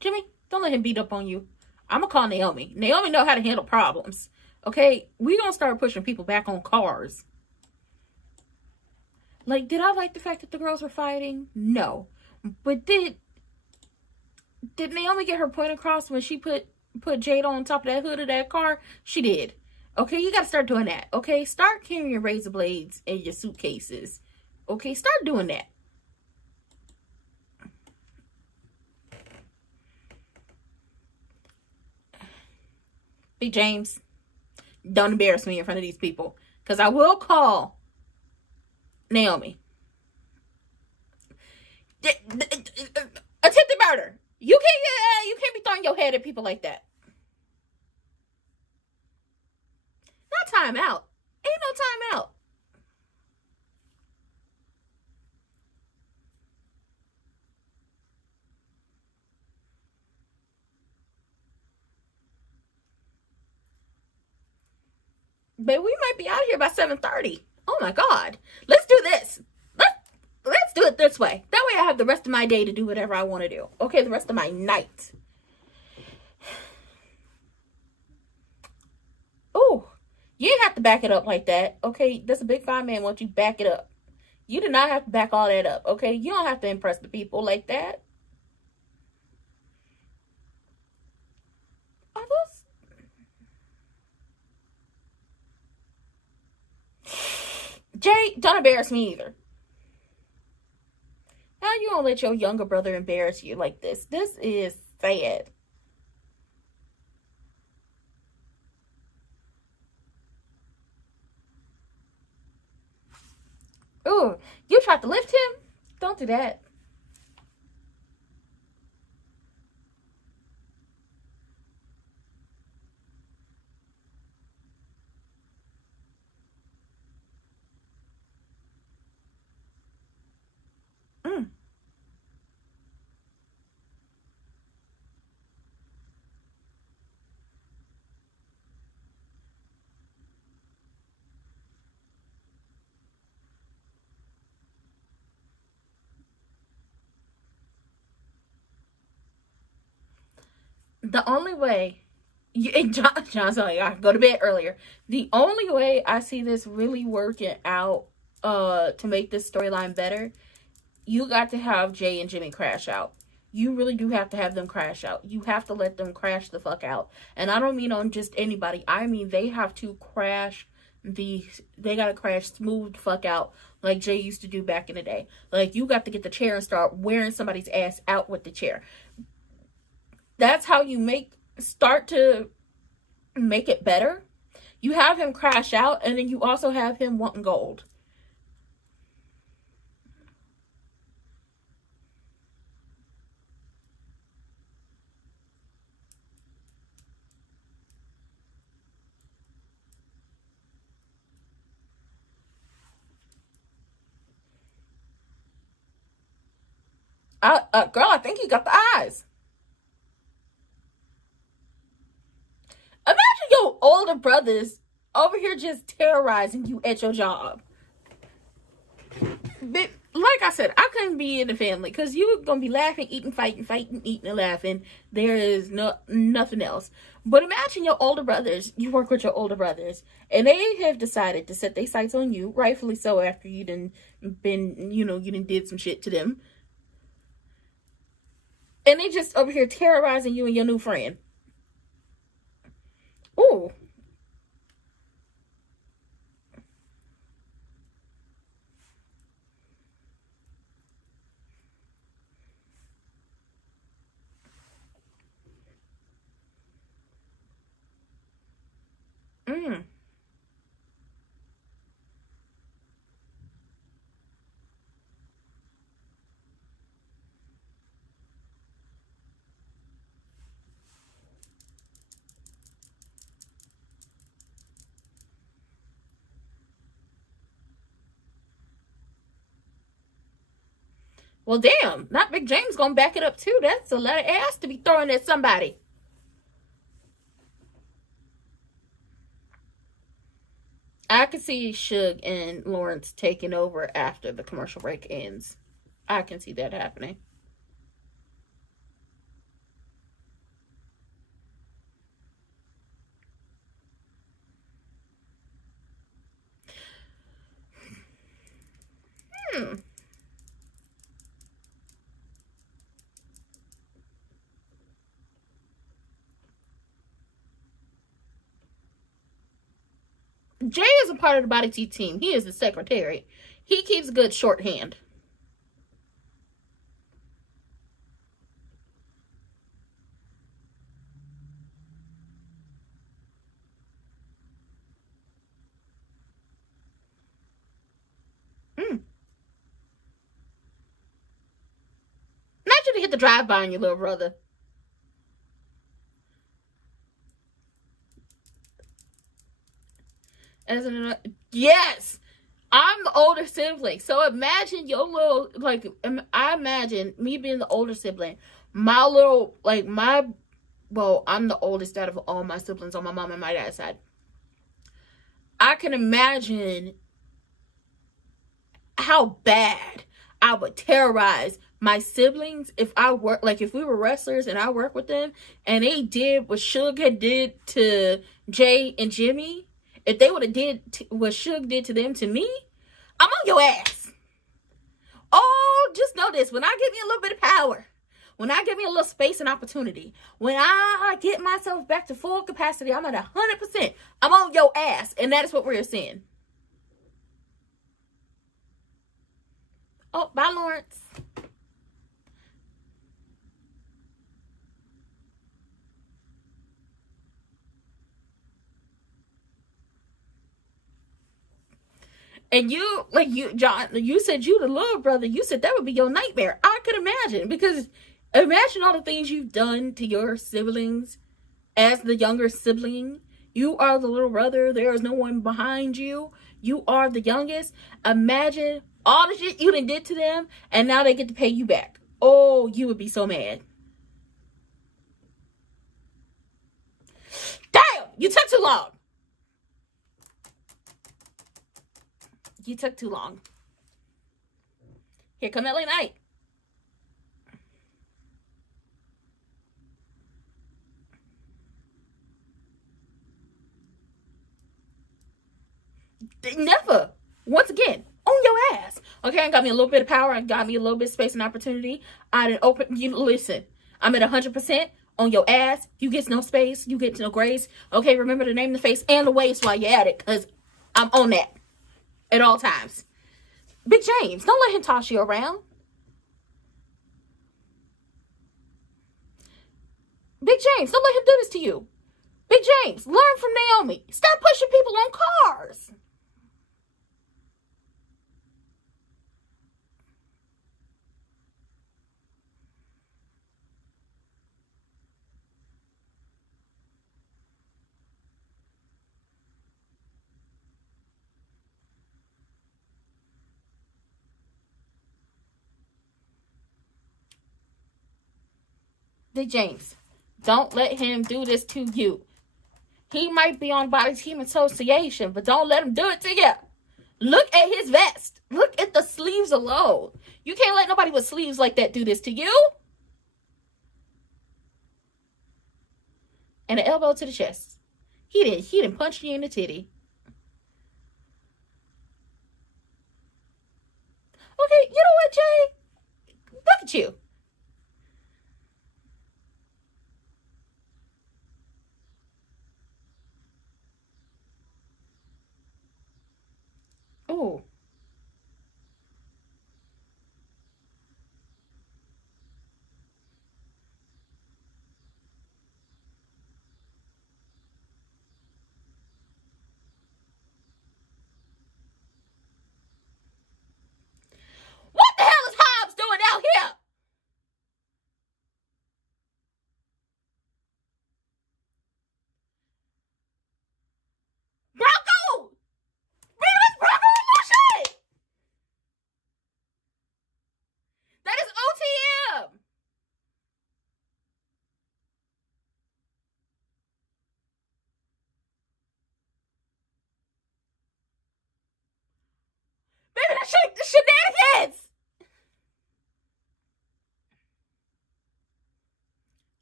Jimmy, don't let him beat up on you. I'm gonna call Naomi. Naomi know how to handle problems. Okay, we gonna start pushing people back on cars. Like, did I like the fact that the girls were fighting? No. But did Naomi get her point across when she put Jada on top of that hood of that car? She did. Okay, you gotta start doing that. Okay, start carrying your razor blades in your suitcases. Okay, start doing that. Big James, don't embarrass me in front of these people, because I will call Naomi. Attempted murder. You can't be throwing your head at people like that. Not time out. Ain't no time out. But we might be out here by 7:30. Oh my God. Let's do this. Let's do it this way. That way I have the rest of my day to do whatever I want to do. Okay, the rest of my night. Oh, you didn't have to back it up like that. Okay, that's a big fine man wants you to back it up. You do not have to back all that up. Okay, you don't have to impress the people like that. Are those... Jay, don't embarrass me either. How you gonna let your younger brother embarrass you like this? This is sad. Ooh, you tried to lift him? Don't do that. The only way, and John's like, I go to bed earlier. The only way I see this really working out, to make this storyline better, you got to have Jay and Jimmy crash out. You really do have to have them crash out. You have to let them crash the fuck out. And I don't mean on just anybody. I mean they have to crash they gotta crash smooth the fuck out like Jay used to do back in the day. Like, you got to get the chair and start wearing somebody's ass out with the chair. That's how you start to make it better. You have him crash out, and then you also have him wanting gold. Girl, I think you got the eyes. Imagine your older brothers over here just terrorizing you at your job. But like I said, I couldn't be in the family because you're gonna be laughing, eating, fighting, eating, and laughing. There is nothing else. But imagine your older brothers. You work with your older brothers, and they have decided to set their sights on you, rightfully so. After you did some shit to them, and they just over here terrorizing you and your new friend. Ooh. Mm. Well, damn, not Big James gonna back it up too. That's a lot of ass to be throwing at somebody. I can see Suge and Lawrence taking over after the commercial break ends. I can see that happening. Hmm. Jay is a part of the Body Tea team. He is the secretary. He keeps good shorthand. Mm. Imagine to hit the drive-by on your little brother. Yes! I'm the older sibling. So imagine your little, I imagine me being the older sibling. My little, I'm the oldest out of all my siblings on my mom and my dad's side. I can imagine how bad I would terrorize my siblings if if we were wrestlers and I worked with them and they did what Suge had did to Jay and Jimmy. If they would have did what Suge did to them to me, I'm on your ass. Oh, just know this. When I get me a little bit of power, when I get me a little space and opportunity, when I get myself back to full capacity, I'm at 100%. I'm on your ass. And that is what we're seeing. Oh, bye, Lawrence. And John, you said you the little brother. You said that would be your nightmare. I could imagine, because imagine all the things you've done to your siblings as the younger sibling. You are the little brother. There is no one behind you. You are the youngest. Imagine all the shit you done did to them, and now they get to pay you back. Oh, you would be so mad. Damn, you took too long. You took too long. Here come LA Knight. Never. Once again, on your ass. Okay, I got me a little bit of power. I got me a little bit of space and opportunity. I didn't open. You listen. I'm at 100% on your ass. You get no space. You get no grace. Okay, remember to name the face and the waist while you're at it, because I'm on that at all times. Big James, don't let him toss you around. Big James, don't let him do this to you. Big James, learn from Naomi. Stop pushing people on cars. Big James, don't let him do this to you. He might be on Body Team Association, but don't let him do it to you. Look at his vest. Look at the sleeves alone. You can't let nobody with sleeves like that do this to you. And an elbow to the chest. He didn't punch you in the titty. Okay, you know what, Jay? Look at you. Oh. What the hell is Hobbs doing out here? Bronco! Really, Bronco bullshit! That is OTM. Baby, that shit, the shenanigans.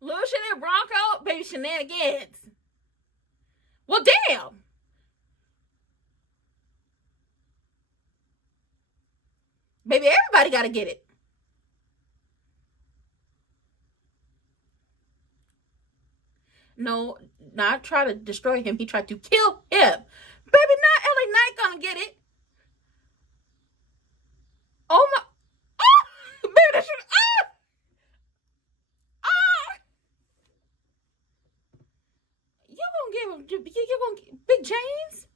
Lucian and Bronco, baby, shenanigans. Well, damn. Baby, everybody got to get it. No, not try to destroy him. He tried to kill him. Baby, not LA Knight gonna get it. Oh my. Oh, baby, that shit. Ah! Ah! You gonna give him. You gonna. Big James?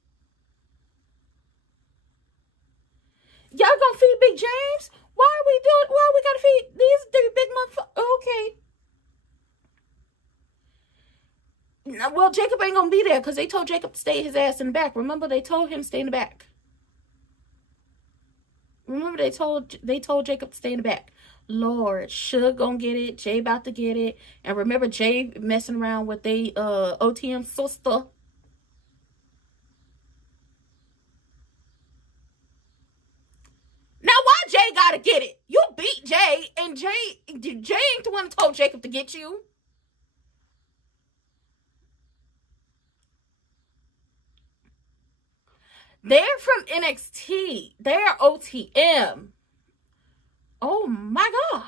Y'all gonna feed Big James? Why are we doing? Why we gotta feed these big motherfuckers? Okay. Well, Jacob ain't gonna be there because they told Jacob to stay his ass in the back. Remember, they told him to stay in the back. Remember, they told Jacob to stay in the back. Lord, Suge gonna get it. Jay about to get it. And remember, Jay messing around with they OTM sister. Now, why Jay gotta get it? You beat Jay, and Jay ain't the one who told Jacob to get you. They're from NXT. They're OTM. Oh my God.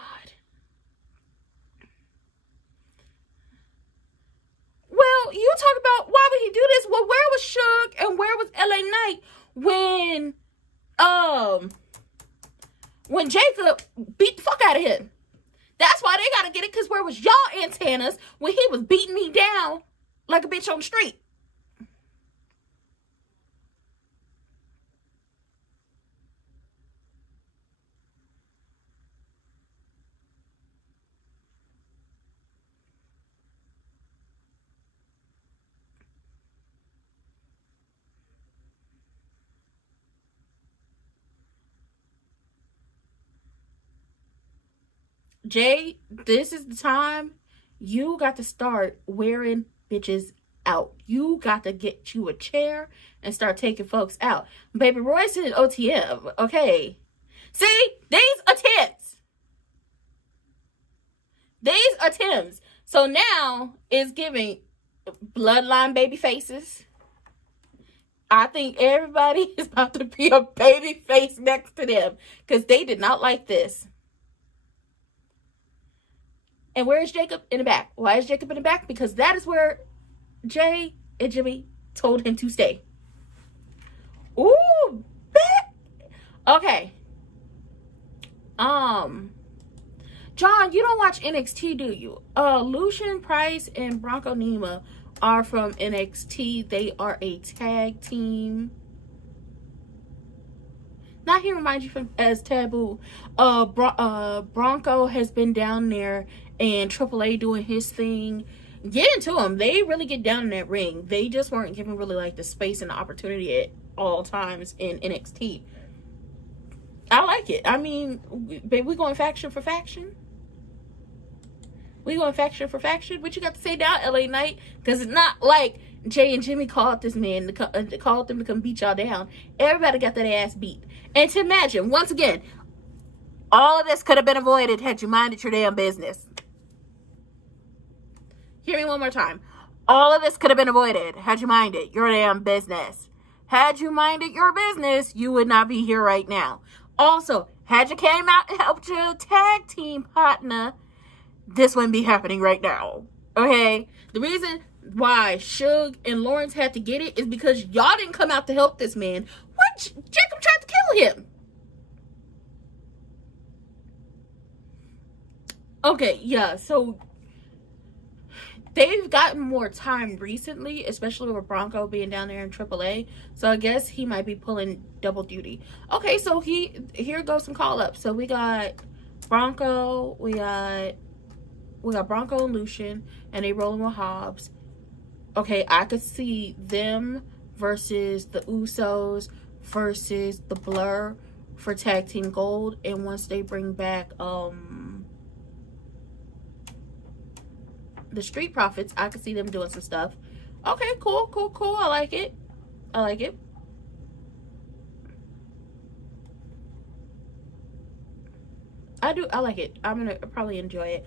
Well, you talk about why would he do this? Well, where was Suge and where was LA Knight when Jacob beat the fuck out of him? That's why they gotta get it, because where was y'all antennas when he was beating me down like a bitch on the street? Jay, this is the time you got to start wearing bitches out. You got to get you a chair and start taking folks out. Baby Royce and OTM, okay. See, these attempts. These attempts. So now it's giving bloodline baby faces. I think everybody is about to be a baby face next to them because they did not like this. And where is Jacob? In the back. Why is Jacob in the back? Because that is where Jay and Jimmy told him to stay. Ooh, bet. Okay. John, you don't watch NXT, do you? Lucian Price and Bronco Nima are from NXT. They are a tag team. Not here remind you from as Taboo. Bronco has been down there and AAA doing his thing. Get into them. They really get down in that ring. They just weren't given really like the space and the opportunity at all times in NXT. I like it. I mean, babe, we going faction for faction. We going faction for faction. What you got to say now, LA Knight? Because it's not like Jay and Jimmy called this man, called them to come beat y'all down. Everybody got that ass beat. And to imagine, once again, all of this could have been avoided had you minded your damn business. Hear me one more time. All of this could have been avoided had you minded your damn business. Had you minded your business, you would not be here right now. Also, had you came out and helped your tag team partner, this wouldn't be happening right now. Okay? The reason why Suge and Lawrence had to get it is because y'all didn't come out to help this man. What? Jacob tried to kill him. Okay, yeah, so they've gotten more time recently, especially with Bronco being down there in AAA. So I guess he might be pulling double duty. Okay, so here goes some call-ups. So we got Bronco, we got Bronco and Lucian, and they rolling with Hobbs. Okay, I could see them versus the Usos versus the Blur for Tag Team Gold. And once they bring back the Street Profits, I could see them doing some stuff. Okay, cool. I like it. I like it. I'm gonna probably enjoy it.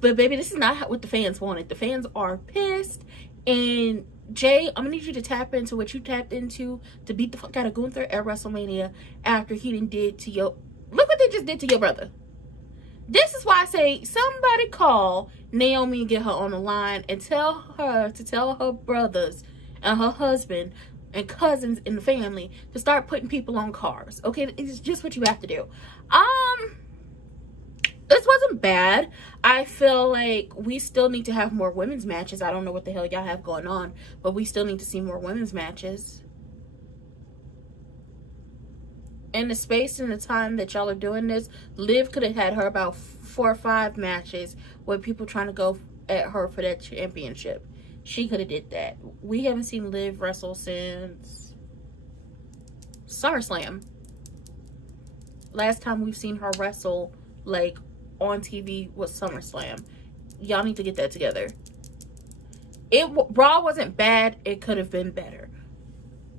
But baby, this is not what the fans wanted. The fans are pissed. And Jay, I'm gonna need you to tap into what you tapped into to beat the fuck out of Gunther at WrestleMania after he did to your... Look what they just did to your brother. This is why I say somebody call Naomi and get her on the line and tell her to tell her brothers and her husband and cousins in the family to start putting people on cars. Okay, it's just what you have to do. This wasn't bad. I feel like we still need to have more women's matches. I don't know what the hell y'all have going on, but we still need to see more women's matches. In the space and the time that y'all are doing this, Liv could have had her about 4 or 5 matches with people trying to go at her for that championship. She could have did that. We haven't seen Liv wrestle since SummerSlam. Last time we've seen her wrestle like on TV was SummerSlam. Y'all need to get that together. Raw wasn't bad. It could have been better.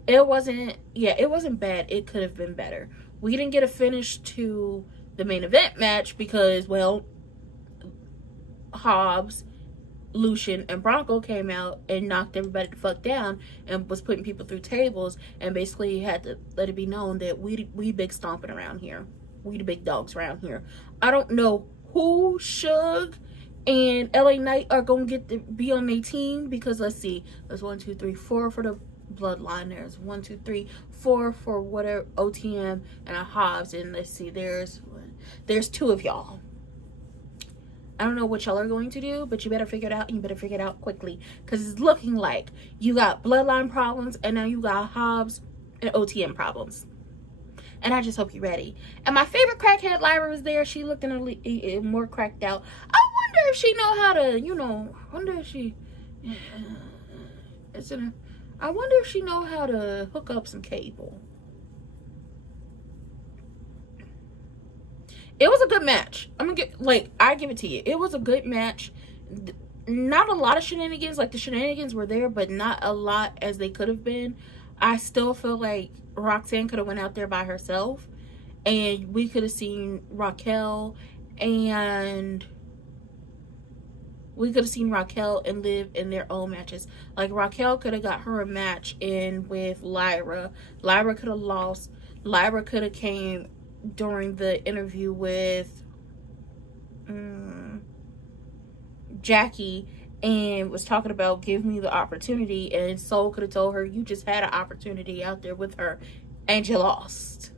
It wasn't bad. It could have been better. We didn't get a finish to the main event match because, well, Hobbs, Lucian, and Bronco came out and knocked everybody the fuck down and was putting people through tables and basically had to let it be known that we big stomping around here. We the big dogs around here. I don't know who Suge and LA Knight are going to get to be on their team because let's see. There's 1, 2, 3, 4 for the Bloodline. There's 1, 2, 3, 4 for whatever OTM and a Hobbs. And let's see. There's 2 of y'all. I don't know what y'all are going to do, but you better figure it out, and you better figure it out quickly because it's looking like you got Bloodline problems and now you got Hobbs and OTM problems. And I just hope you're ready. And my favorite crackhead Lyra was there. She looked more cracked out. I wonder if she know how to, I wonder if she know how to hook up some cable. It was a good match. I give it to you. It was a good match. Not a lot of shenanigans. Like, the shenanigans were there, but not a lot as they could have been. I still feel like Roxanne could have went out there by herself. And we could have seen Raquel and We could have seen Raquel and Liv in their own matches. Like, Raquel could have got her a match in with Lyra. Lyra could have lost. Lyra could have came during the interview with Jackie and was talking about give me the opportunity, and Soul could have told her you just had an opportunity out there with her and you lost.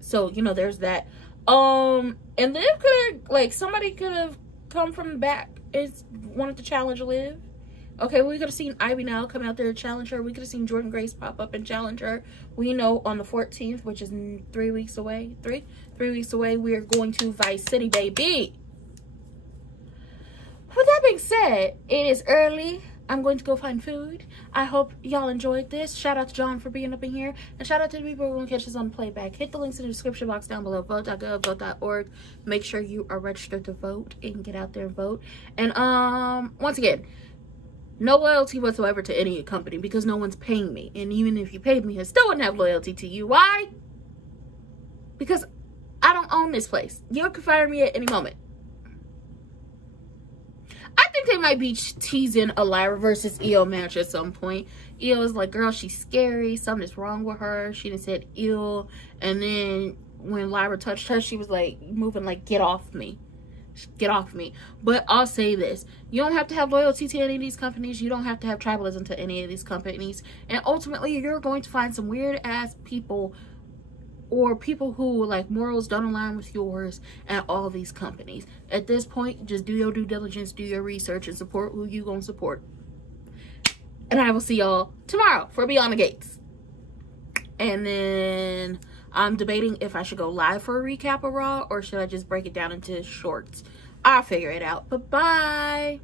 So, you know, there's that. And Liv could have, like, somebody could have come from the back and wanted to challenge Liv. Okay, we could have seen Ivy now come out there and challenge her. We could have seen Jordan Grace pop up and challenge her. We know on the 14th, which is 3 weeks away, three weeks away, we are going to Vice City, baby. With that being said, it is early. I'm going to go find food. I hope y'all enjoyed this. Shout out to John for being up in here. And shout out to the people who are going to catch us on playback. Hit the links in the description box down below. Vote.gov, vote.org. Make sure you are registered to vote and get out there and vote. And once again, no loyalty whatsoever to any company because no one's paying me. And even if you paid me, I still wouldn't have loyalty to you. Why? Because I don't own this place. You can fire me at any moment. I think they might be teasing a Lyra versus Io match at some point. Io is like, girl, she's scary. Something is wrong with her. She done said ill. And then when Lyra touched her, she was like moving like, get off me. Get off me. But I'll say this. You don't have to have loyalty to any of these companies. You don't have to have tribalism to any of these companies. And ultimately, you're going to find some weird ass people or people who like morals don't align with yours at all these companies. At this point, just do your due diligence, do your research, and support who you gonna support. And I will see y'all tomorrow for Beyond the Gates. And then I'm debating if I should go live for a recap of Raw or should I just break it down into shorts. I'll figure it out. Bye-bye.